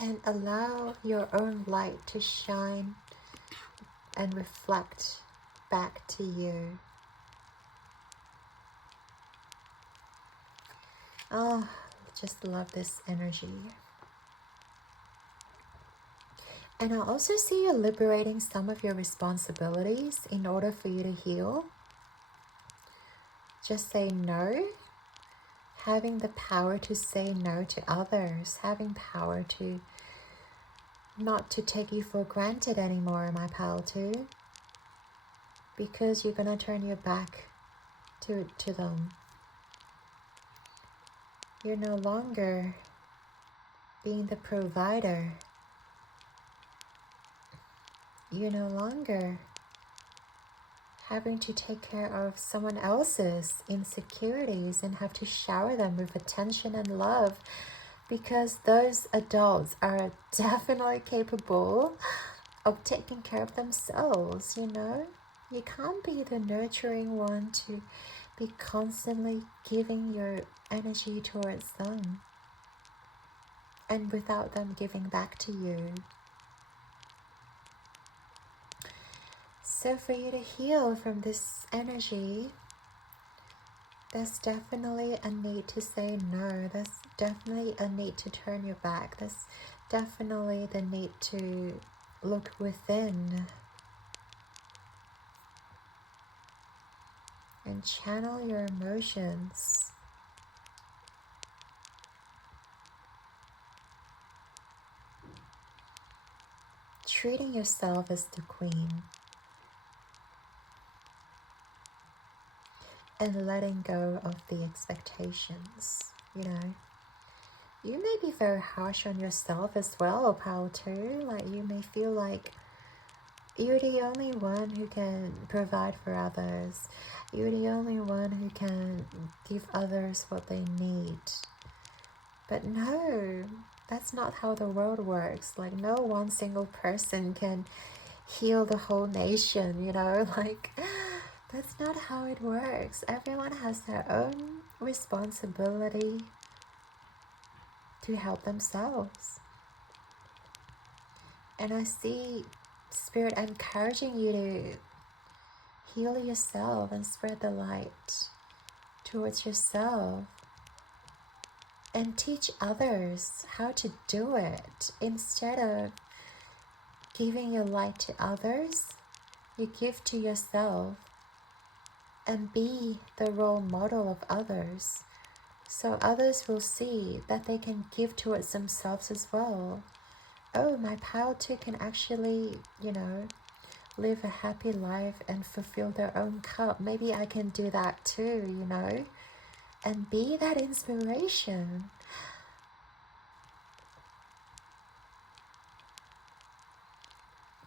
and allow your own light to shine and reflect back to you. Oh, just love this energy. And I also see you liberating some of your responsibilities in order for you to heal. Just say no. Having the power to say no to others. Having power to not to take you for granted anymore, my pal too. Because you're going to turn your back to them. You're no longer being the provider. You're no longer having to take care of someone else's insecurities and have to shower them with attention and love, because those adults are definitely capable of taking care of themselves, you know? You can't be the nurturing one to be constantly giving your energy towards them and without them giving back to you. So for you to heal from this energy, there's definitely a need to say no. There's definitely a need to turn your back. There's definitely the need to look within and channel your emotions. Treating yourself as the queen. And letting go of the expectations, you know. You may be very harsh on yourself as well, pal too. Like you may feel like you're the only one who can provide for others. You're the only one who can give others what they need. But no, that's not how the world works. Like no one single person can heal the whole nation, you know, like that's not how it works. Everyone has their own responsibility to help themselves. And I see Spirit encouraging you to heal yourself and spread the light towards yourself and teach others how to do it. Instead of giving your light to others, you give to yourself and be the role model of others, so others will see that they can give towards themselves as well. Oh, my pile too can actually, live a happy life and fulfill their own cup. Maybe I can do that too, and be that inspiration.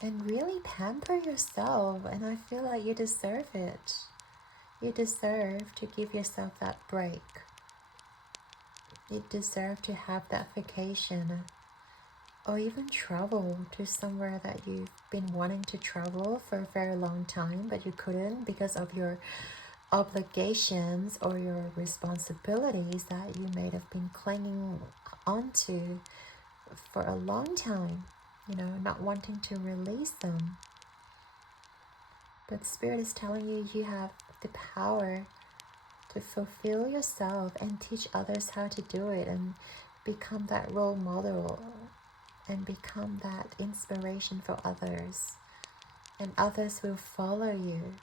And really pamper yourself, and I feel like you deserve it. You deserve to give yourself that break. You deserve to have that vacation, or even travel to somewhere that you've been wanting to travel for a very long time, but you couldn't because of your obligations or your responsibilities that you may have been clinging onto for a long time, not wanting to release them. But Spirit is telling you, you have the power to fulfill yourself and teach others how to do it, and become that role model and become that inspiration for others, and others will follow you.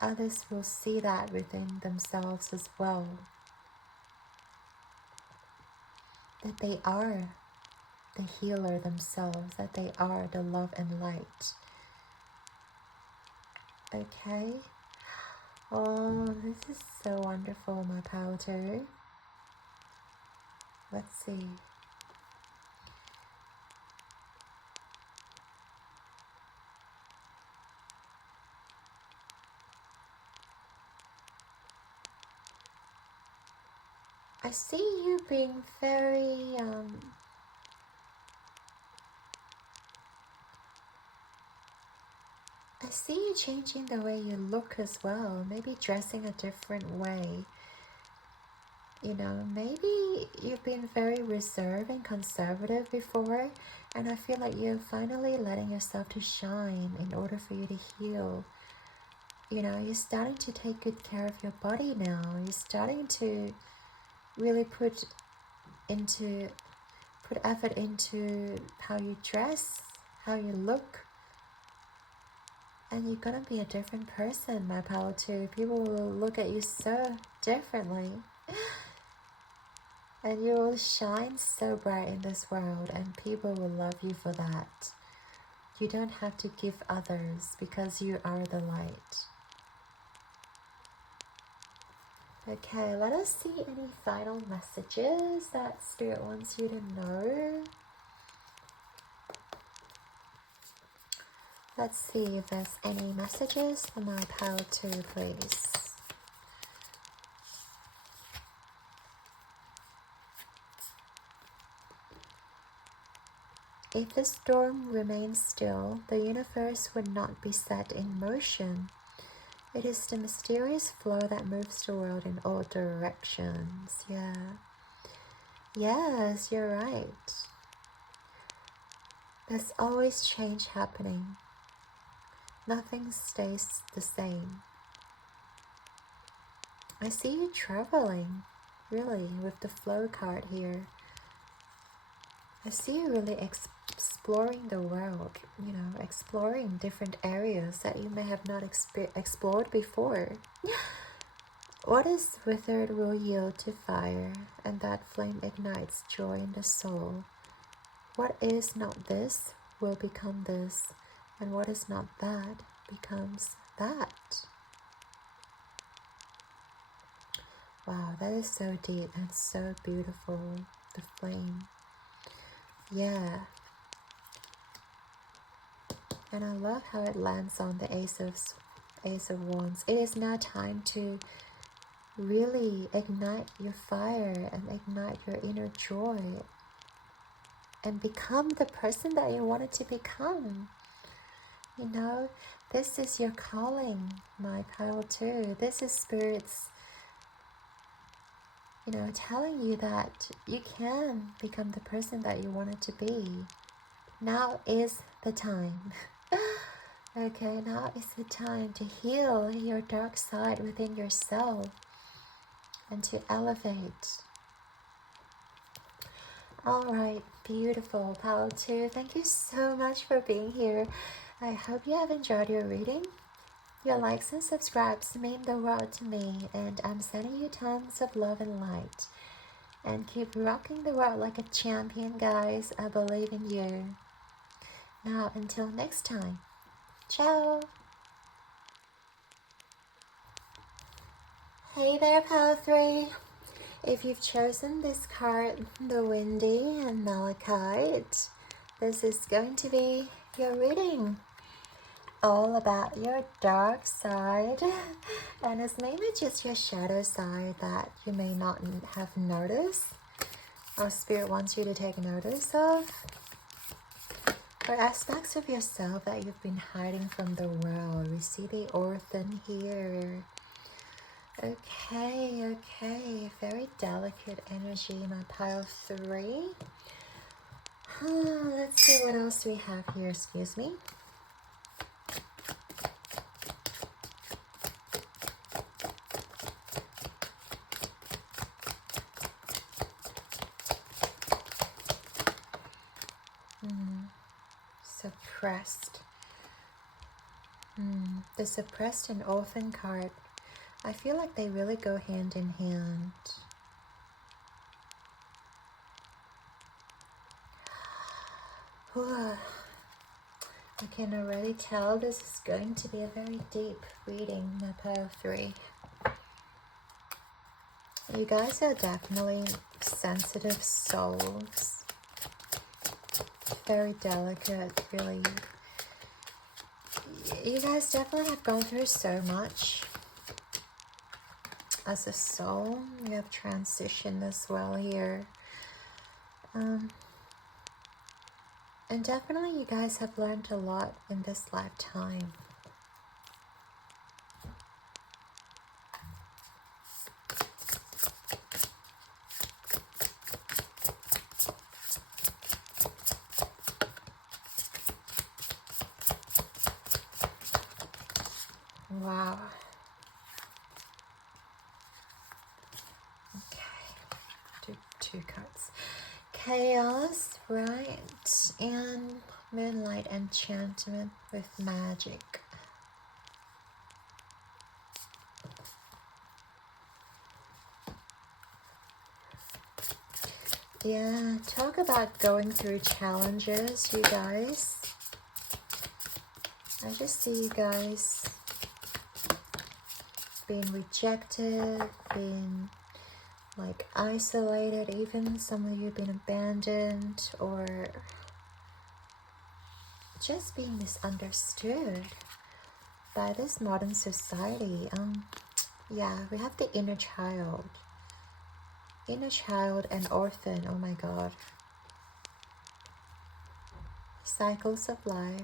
Others will see that within themselves as well, that they are the healer themselves, that they are the love and light. Okay? Oh, this is so wonderful, my powder. Let's see. I see you being very I see you changing the way you look as well, maybe dressing a different way. Maybe you've been very reserved and conservative before, and I feel like you're finally letting yourself to shine in order for you to heal. You're starting to take good care of your body now. You're starting to really put effort into how you dress, how you look. And you're gonna be a different person, my pal too. People will look at you so differently. And you will shine so bright in this world, and people will love you for that. You don't have to give others, because you are the light. Okay, let us see any final messages that Spirit wants you to know. Let's see if there's any messages for my pile too, please. If the storm remains still, the universe would not be set in motion. It is the mysterious flow that moves the world in all directions. Yeah. Yes, you're right. There's always change happening. Nothing stays the same. I see you traveling, really, with the flow card here. I see you really exploring the world, exploring different areas that you may have not explored before. What is withered will yield to fire, and that flame ignites joy in the soul. What is not this will become this, and what is not that becomes that. Wow, that is so deep and so beautiful, the flame. Yeah. And I love how it lands on the Ace of Wands. It is now time to really ignite your fire and ignite your inner joy and become the person that you wanted to become. This is your calling, my pile too. This is Spirit's telling you that you can become the person that you wanted to be. Now is the time. Okay, now is the time to heal your dark side within yourself and to elevate. Alright, beautiful, Pile 2. Thank you so much for being here. I hope you have enjoyed your reading. Your likes and subscribes mean the world to me, and I'm sending you tons of love and light. And keep rocking the world like a champion, guys. I believe in you. Now, until next time. Ciao! Hey there, Pile 3. If you've chosen this card, the Windy and Malachite, this is going to be your reading. All about your dark side, and it's maybe just your shadow side that you may not have noticed, or Spirit wants you to take notice of, or aspects of yourself that you've been hiding from the world. We see the orphan here. Okay, very delicate energy, my Pile 3. Let's see what else we have here, excuse me. Suppressed. The suppressed and orphan card. I feel like they really go hand in hand. I can already tell this is going to be a very deep reading, my Pile 3. You guys are definitely sensitive souls. Very delicate, really. You guys definitely have gone through so much. As a soul, you have transitioned as well here. And definitely you guys have learned a lot in this lifetime. Wow. Okay, two cards. Chaos, right, and Moonlight Enchantment with magic. Yeah, talk about going through challenges, you guys. I just see you guys being rejected, being like isolated, even some of you been abandoned, or just being misunderstood by this modern society. Yeah, we have the inner child and orphan. Oh my god. Cycles of life.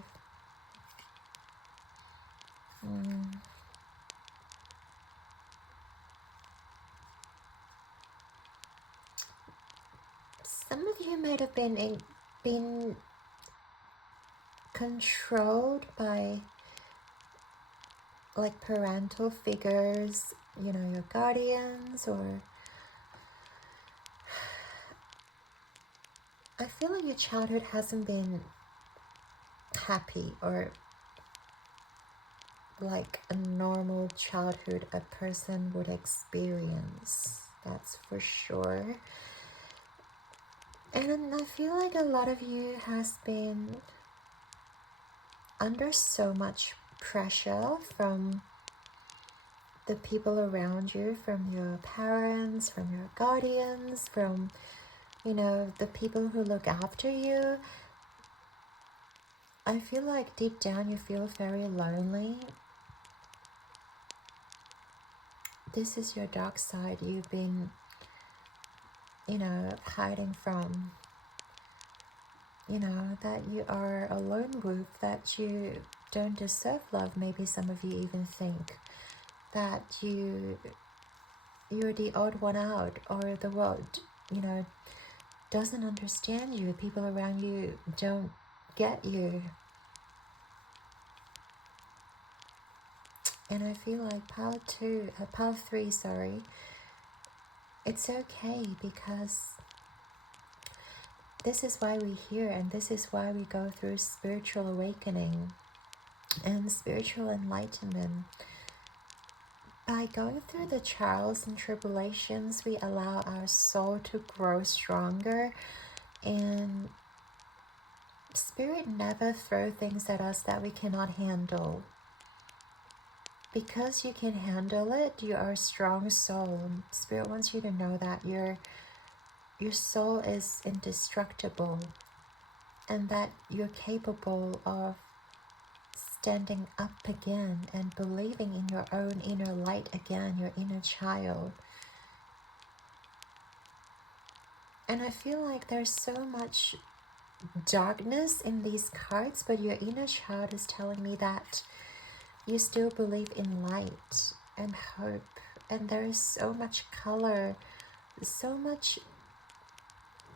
Some of you might have been controlled by like parental figures, you know, your guardians, or I feel like your childhood hasn't been happy or like a normal childhood a person would experience. That's for sure. And I feel like a lot of you has been under so much pressure from the people around you, from your parents, from your guardians, from, you know, the people who look after you. I feel like deep down you feel very lonely. This is your dark side you've been, you know, hiding from. You know, that you are a lone wolf, that you don't deserve love. Maybe some of you even think that you you're the odd one out, or the world, doesn't understand you. People around you don't get you. And I feel like pile 3, sorry, it's okay, because this is why we're here, and this is why we go through spiritual awakening and spiritual enlightenment. By going through the trials and tribulations, we allow our soul to grow stronger, and Spirit never throws things at us that we cannot handle. Because you can handle it, you are a strong soul. Spirit wants you to know that your soul is indestructible, and that you're capable of standing up again and believing in your own inner light again, your inner child. And I feel like there's so much darkness in these cards, but your inner child is telling me that you still believe in light and hope, and there is so much color, so much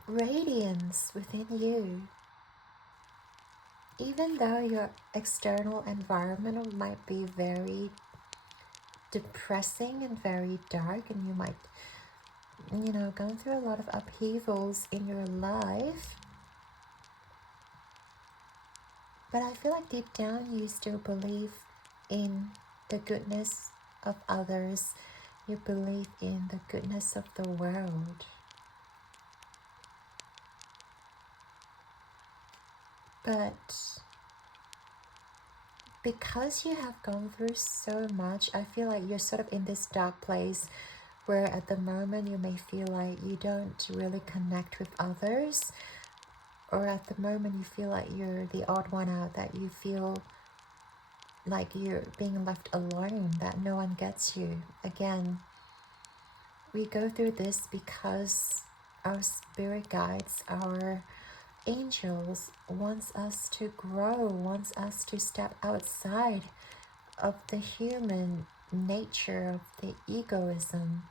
radiance within you. Even though your external environment might be very depressing and very dark, and you might, go through a lot of upheavals in your life, but I feel like deep down you still believe in the goodness of others. You believe in the goodness of the world. But because you have gone through so much, I feel like you're sort of in this dark place where at the moment you may feel like you don't really connect with others, or at the moment you feel like you're the odd one out, that you feel like you're being left alone, that no one gets you. Again, we go through this because our spirit guides, our angels wants us to grow, wants us to step outside of the human nature, of the egoism,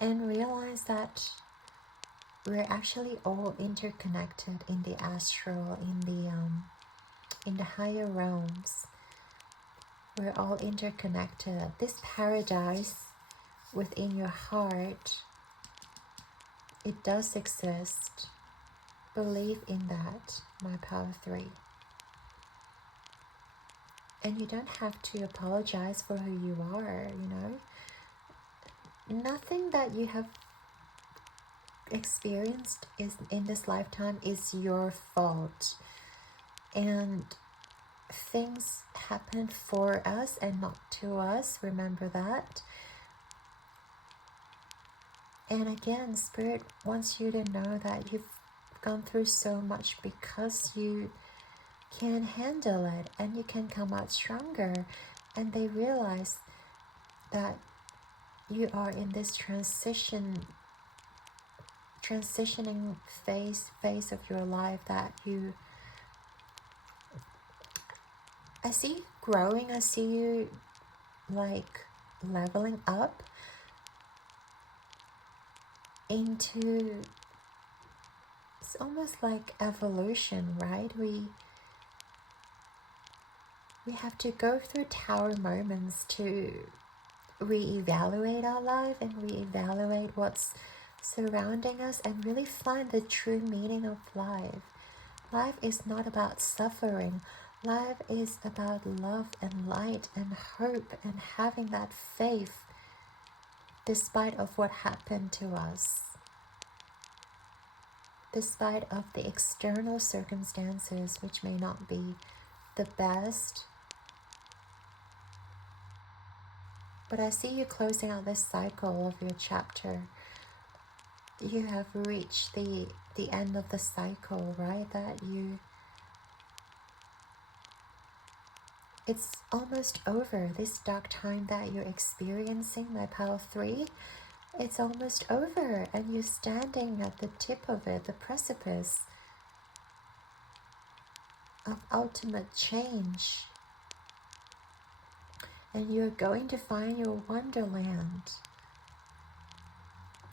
and realize that we're actually all interconnected in the astral, in the higher realms. We're all interconnected. This paradise within your heart, it does exist. Believe in that, my power 3. And you don't have to apologize for who you are, Nothing that you have experienced is in this lifetime is your fault. And things happen for us and not to us. Remember that. And again, Spirit wants you to know that you've gone through so much because you can handle it and you can come out stronger. And they realize that you are in this transitioning phase of your life, that I see you growing, I see you like leveling up into, it's almost like evolution, right? We have to go through tower moments to reevaluate our life and reevaluate what's surrounding us and really find the true meaning of life. Life is not about suffering. Life is about love and light and hope and having that faith despite of what happened to us. Despite of the external circumstances, which may not be the best. But I see you closing out this cycle of your chapter. You have reached the end of the cycle, right? It's almost over. This dark time that you're experiencing, my pile 3, it's almost over, and you're standing at the tip of it, the precipice of ultimate change. And you're going to find your wonderland.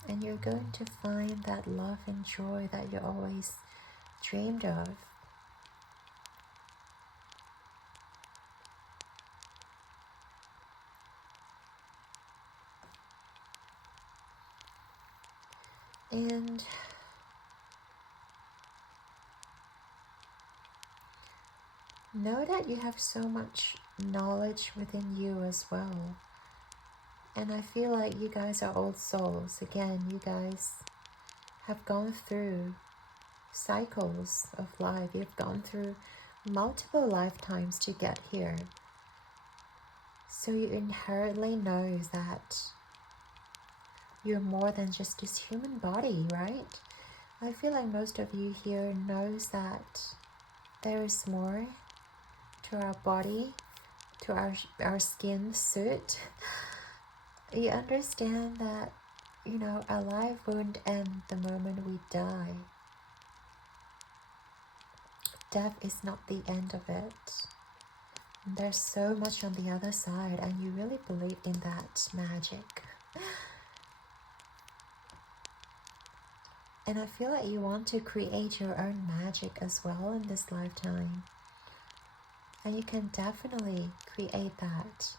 And you're going to find that love and joy that you always dreamed of. And know that you have so much knowledge within you as well. And I feel like you guys are old souls. Again, you guys have gone through cycles of life. You've gone through multiple lifetimes to get here. So you inherently know that you're more than just this human body, right? I feel like most of you here knows that there is more to our body, to our skin suit. You understand that, you know, our life won't end the moment we die. Death is not the end of it. There's so much on the other side, and you really believe in that magic. And I feel like you want to create your own magic as well in this lifetime. And you can definitely create that.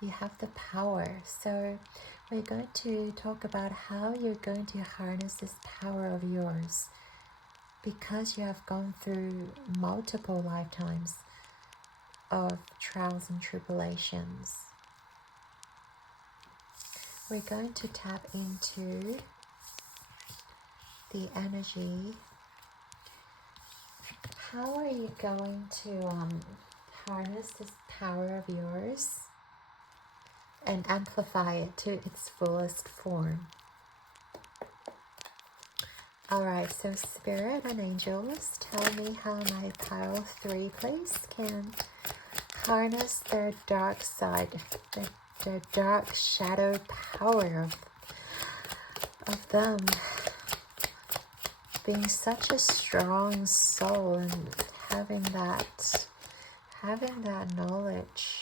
You have the power. So we're going to talk about how you're going to harness this power of yours, because you have gone through multiple lifetimes of trials and tribulations. We're going to tap into the energy. How are you going to harness this power of yours and amplify it to its fullest form? Alright, so Spirit and Angels, tell me how my pile 3, please, can harness their dark side, their dark shadow power of them being such a strong soul and having that knowledge.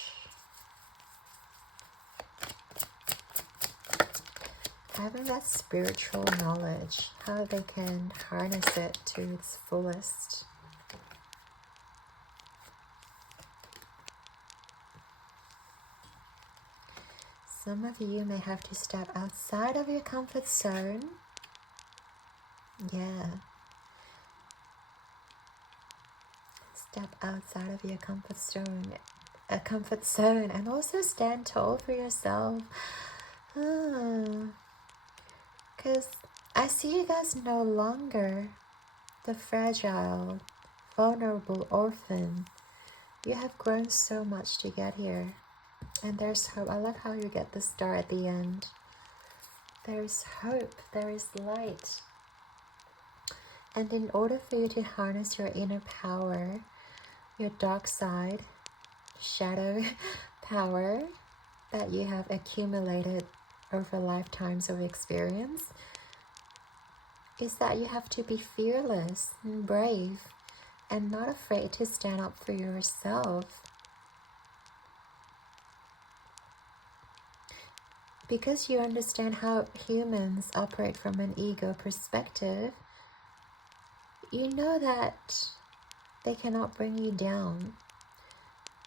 Having that spiritual knowledge, how they can harness it to its fullest. Some of you may have to step outside of your comfort zone. Yeah. Step outside of your comfort zone, and also stand tall for yourself. Because I see you guys no longer the fragile, vulnerable orphan. You have grown so much to get here. And there's hope. I love how you get the star at the end. There is hope. There is light. And in order for you to harness your inner power, your dark side, shadow power that you have accumulated over lifetimes of experience, is that you have to be fearless and brave and not afraid to stand up for yourself. Because you understand how humans operate from an ego perspective, you know that they cannot bring you down.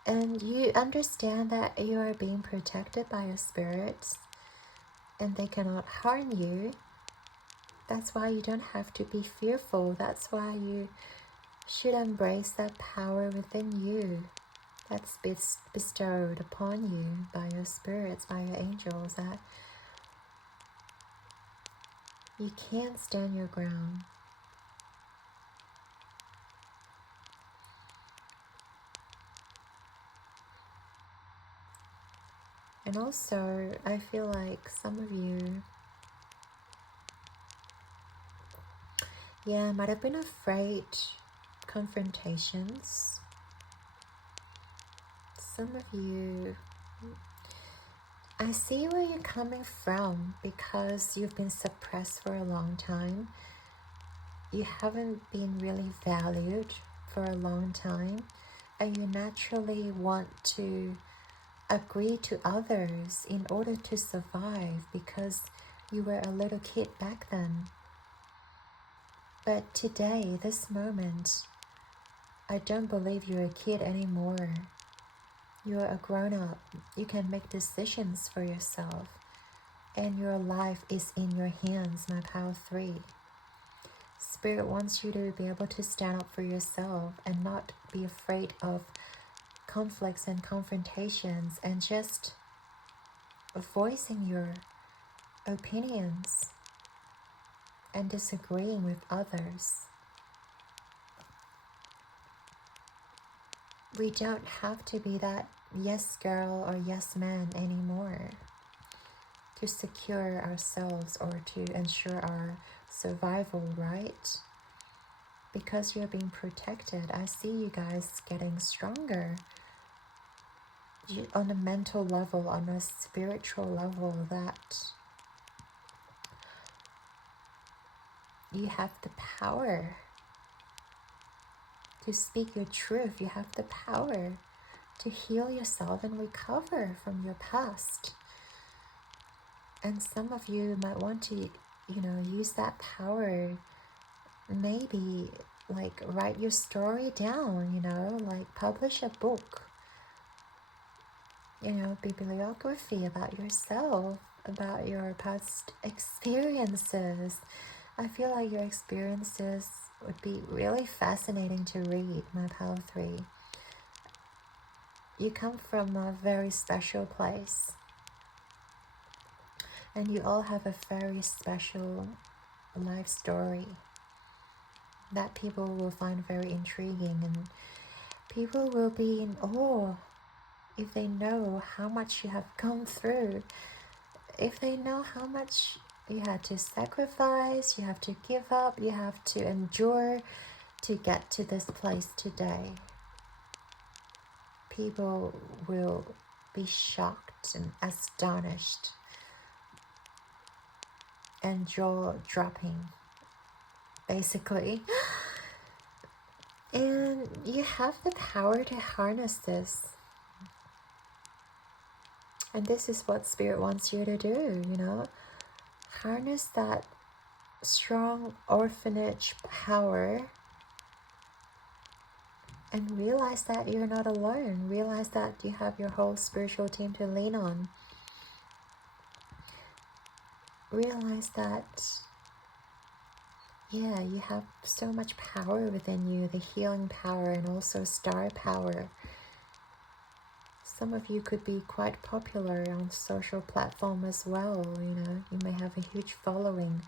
And you understand that you are being protected by your spirits and they cannot harm you. That's why you don't have to be fearful. That's why you should embrace that power within you that's bestowed upon you by your spirits, by your angels, that you can't stand your ground. And also, I feel like some of you, might have been afraid confrontations. Some of you, I see where you're coming from, because you've been suppressed for a long time. You haven't been really valued for a long time, and you naturally want to agree to others in order to survive, because You were a little kid back then. But today, this moment, I don't believe you're a kid anymore. You're a grown-up. You can make decisions for yourself. And your life is in your hands, my Pile 3. Spirit wants you to be able to stand up for yourself and not be afraid of conflicts and confrontations, and just voicing your opinions and disagreeing with others. We don't have to be that yes girl or yes man anymore to secure ourselves or to ensure our survival, right? Because you're being protected. I see you guys getting stronger on a mental level, on a spiritual level, that you have the power to speak your truth. You have the power to heal yourself and recover from your past. And some of you might want to, use that power. Maybe like write your story down, like publish a book, bibliography about yourself, about your past experiences. I feel like your experiences would be really fascinating to read, my Pile 3. You come from a very special place. And you all have a very special life story that people will find very intriguing, and people will be in awe if they know how much you have gone through, if they know how much you had to sacrifice, you have to give up, you have to endure to get to this place today. People will be shocked and astonished and jaw-dropping, basically. And you have the power to harness this. And this is what Spirit wants you to do, Harness that strong orphanage power and realize that you're not alone. Realize that you have your whole spiritual team to lean on. Realize that, you have so much power within you, the healing power and also star power. Some of you could be quite popular on social platform as well, You may have a huge following,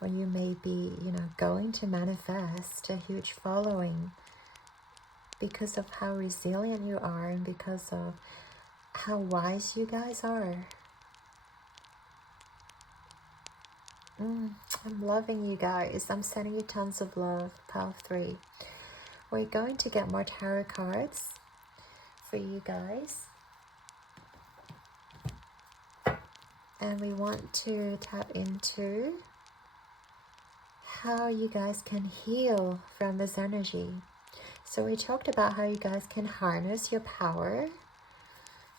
or you may be, going to manifest a huge following because of how resilient you are and because of how wise you guys are. I'm loving you guys. I'm sending you tons of love, Pile 3. We're going to get more tarot cards for you guys. And we want to tap into how you guys can heal from this energy. So we talked about how you guys can harness your power.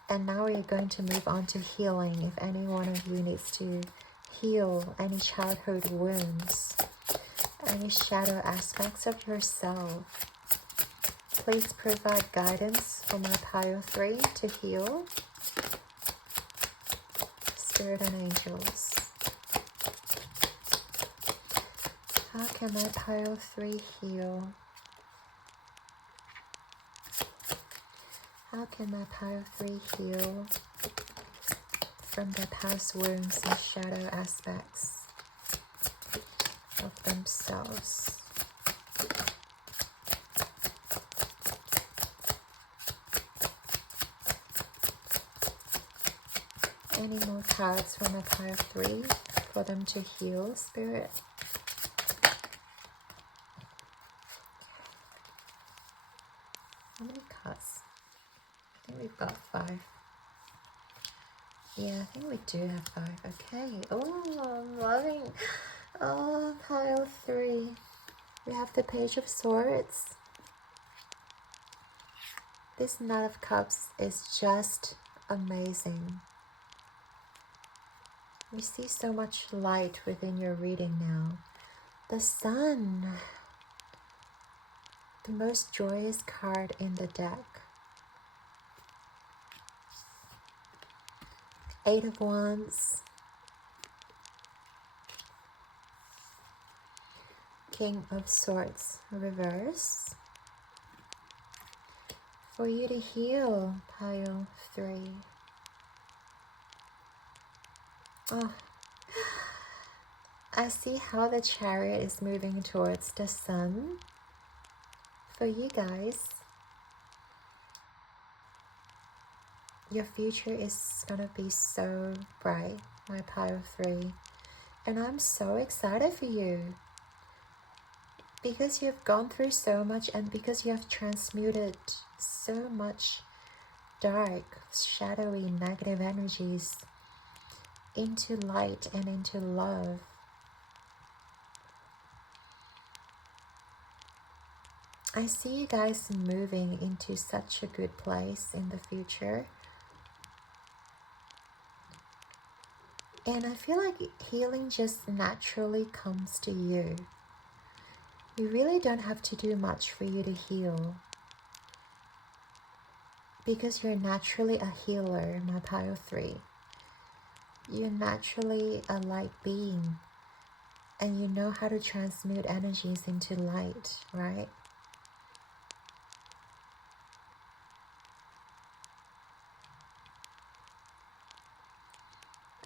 And now we're going to move on to healing. If any one of you needs to heal any childhood wounds, any shadow aspects of yourself, please provide guidance for my Pile 3 to heal. Spirit and angels, how can my Pile 3 heal? How can my Pile 3 heal from their past wounds and shadow aspects of themselves? Any more cards from a Pile 3 for them to heal, Spirit? How many cards? I think we've got 5. Yeah, I think we do have 5. Okay. Oh, I'm loving. Oh, Pile 3. We have the Page of Swords. This Knight of Cups is just amazing. You see so much light within your reading now. The Sun, the most joyous card in the deck. 8 of Wands, King of Swords reverse. For you to heal, pile 3. Oh, I see how the Chariot is moving towards the Sun. For you guys, your future is gonna be so bright, my pile 3. And I'm so excited for you. Because you've gone through so much and because you have transmuted so much dark, shadowy, negative energies into light and into love. I see you guys moving into such a good place in the future. And I feel like healing just naturally comes to you. You really don't have to do much for you to heal. Because you're naturally a healer, my pile 3. You're naturally a light being. And you know how to transmute energies into light, right?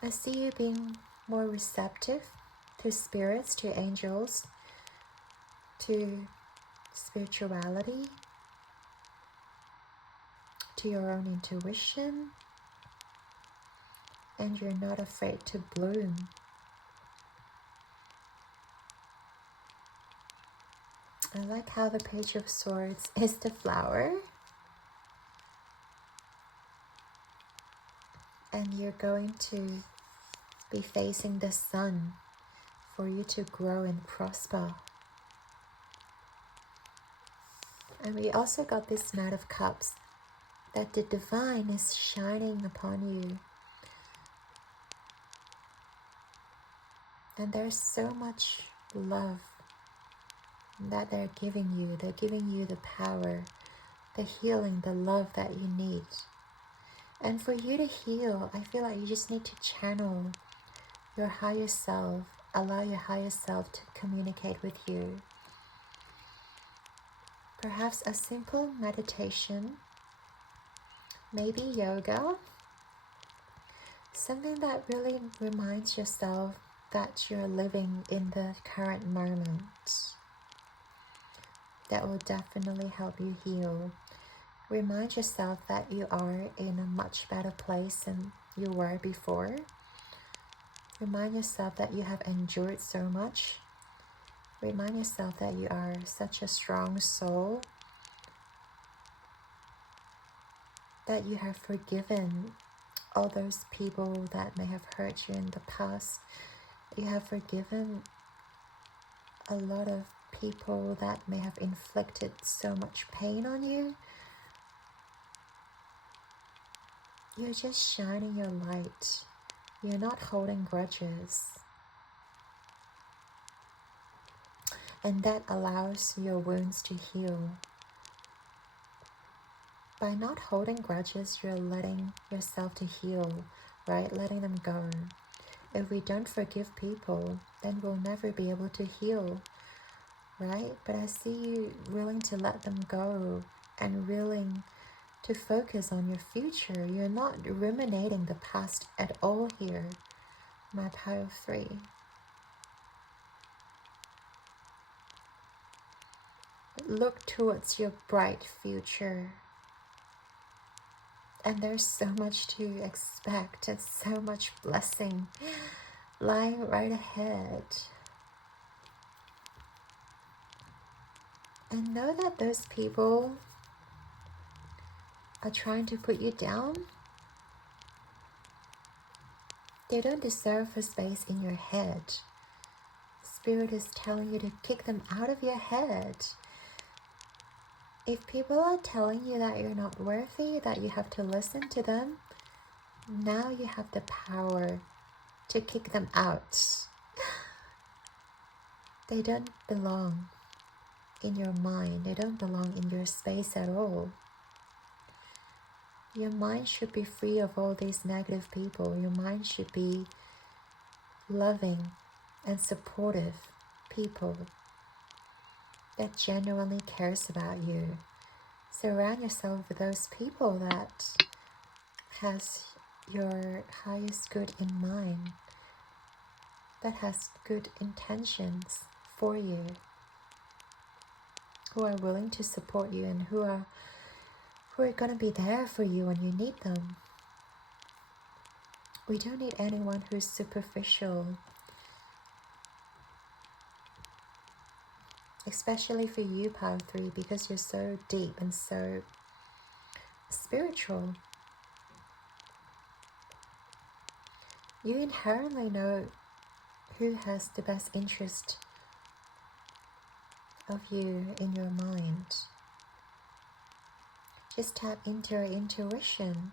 I see you being more receptive to spirits, to angels, to spirituality, to your own intuition, and you're not afraid to bloom. I like how the Page of Swords is the flower, and you're going to be facing the sun for you to grow and prosper. And we also got this Knight of Cups, that the divine is shining upon you. And there's so much love that they're giving you. They're giving you the power, the healing, the love that you need. And for you to heal, I feel like you just need to channel your higher self, allow your higher self to communicate with you. Perhaps a simple meditation, maybe yoga, something that really reminds yourself that you're living in the current moment. That will definitely help you heal. Remind yourself that you are in a much better place than you were before. Remind yourself that you have endured so much. Remind yourself that you are such a strong soul, that you have forgiven all those people that may have hurt you in the past. You have forgiven a lot of people that may have inflicted so much pain on you. You're just shining your light. You're not holding grudges. And that allows your wounds to heal. By not holding grudges, you're letting yourself to heal, right? Letting them go. If we don't forgive people, then we'll never be able to heal, right? But I see you willing to let them go and willing to focus on your future. You're not ruminating the past at all here, my pile 3. Look towards your bright future. And there's so much to expect and so much blessing lying right ahead. And know that those people are trying to put you down. They don't deserve a space in your head. Spirit is telling you to kick them out of your head. If people are telling you that you're not worthy, that you have to listen to them, now you have the power to kick them out. They don't belong in your mind. They don't belong in your space at all. Your mind should be free of all these negative people. Your mind should be loving and supportive people that genuinely cares about you. Surround yourself with those people that has your highest good in mind, that has good intentions for you, who are willing to support you and who are going to be there for you when you need them. We don't need anyone who's superficial, especially for you, Pile 3, because you're so deep and so spiritual. You inherently know who has the best interest of you in your mind. Just tap into your intuition,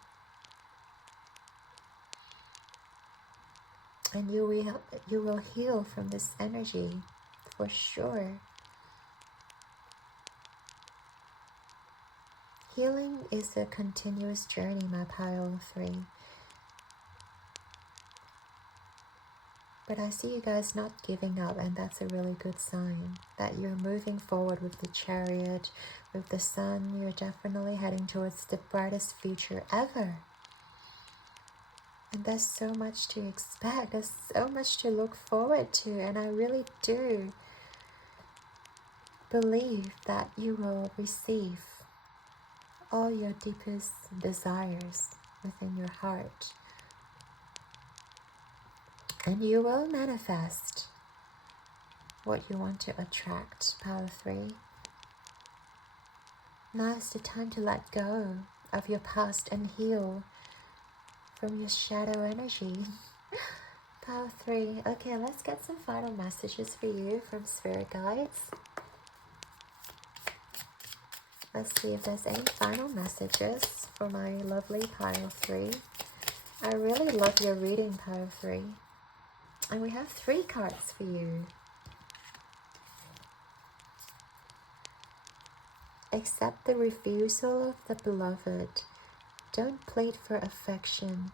and you will heal from this energy for sure. Healing is a continuous journey, my Pile 3. But I see you guys not giving up, and that's a really good sign that you're moving forward with the Chariot, with the Sun. You're definitely heading towards the brightest future ever. And there's so much to expect. There's so much to look forward to, and I really do believe that you will receive all your deepest desires within your heart. And you will manifest what you want to attract, Power 3. Now is the time to let go of your past and heal from your shadow energy. Power 3. Okay, let's get some final messages for you from Spirit Guides. Let's see if there's any final messages for my lovely Pile 3. I really love your reading, Pile 3. And we have 3 cards for you. Accept the refusal of the beloved. Don't plead for affection.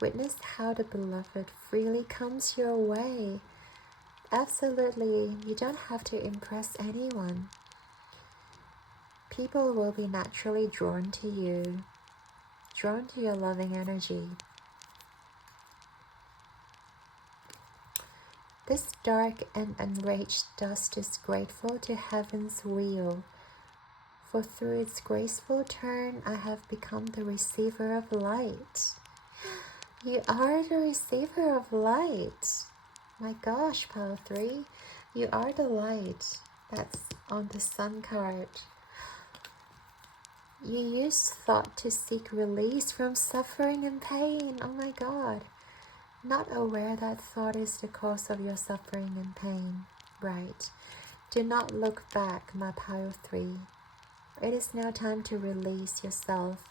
Witness how the beloved freely comes your way. Absolutely, you don't have to impress anyone. People will be naturally drawn to you, drawn to your loving energy. This dark and enraged dust is grateful to heaven's wheel, for through its graceful turn I have become the receiver of light. You are the receiver of light. My gosh, Pile 3, you are the light that's on the Sun card. You use thought to seek release from suffering and pain. Oh my God. Not aware that thought is the cause of your suffering and pain. Right. Do not look back, my Pile 3. It is now time to release yourself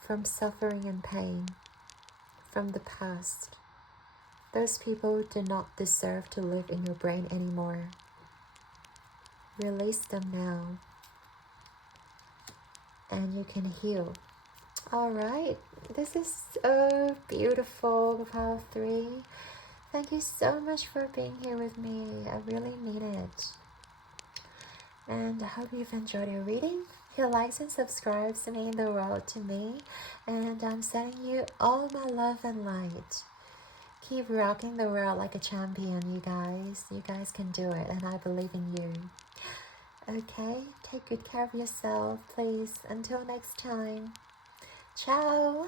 from suffering and pain, from the past. Those people do not deserve to live in your brain anymore. Release them now, and you can heal. Alright, this is so beautiful, Pile 3. Thank you so much for being here with me. I really mean it. And I hope you've enjoyed your reading. Your likes and subscribes mean the world to me. And I'm sending you all my love and light. Keep rocking the world like a champion, you guys. You guys can do it, and I believe in you. Okay, take good care of yourself, please. Until next time. Ciao!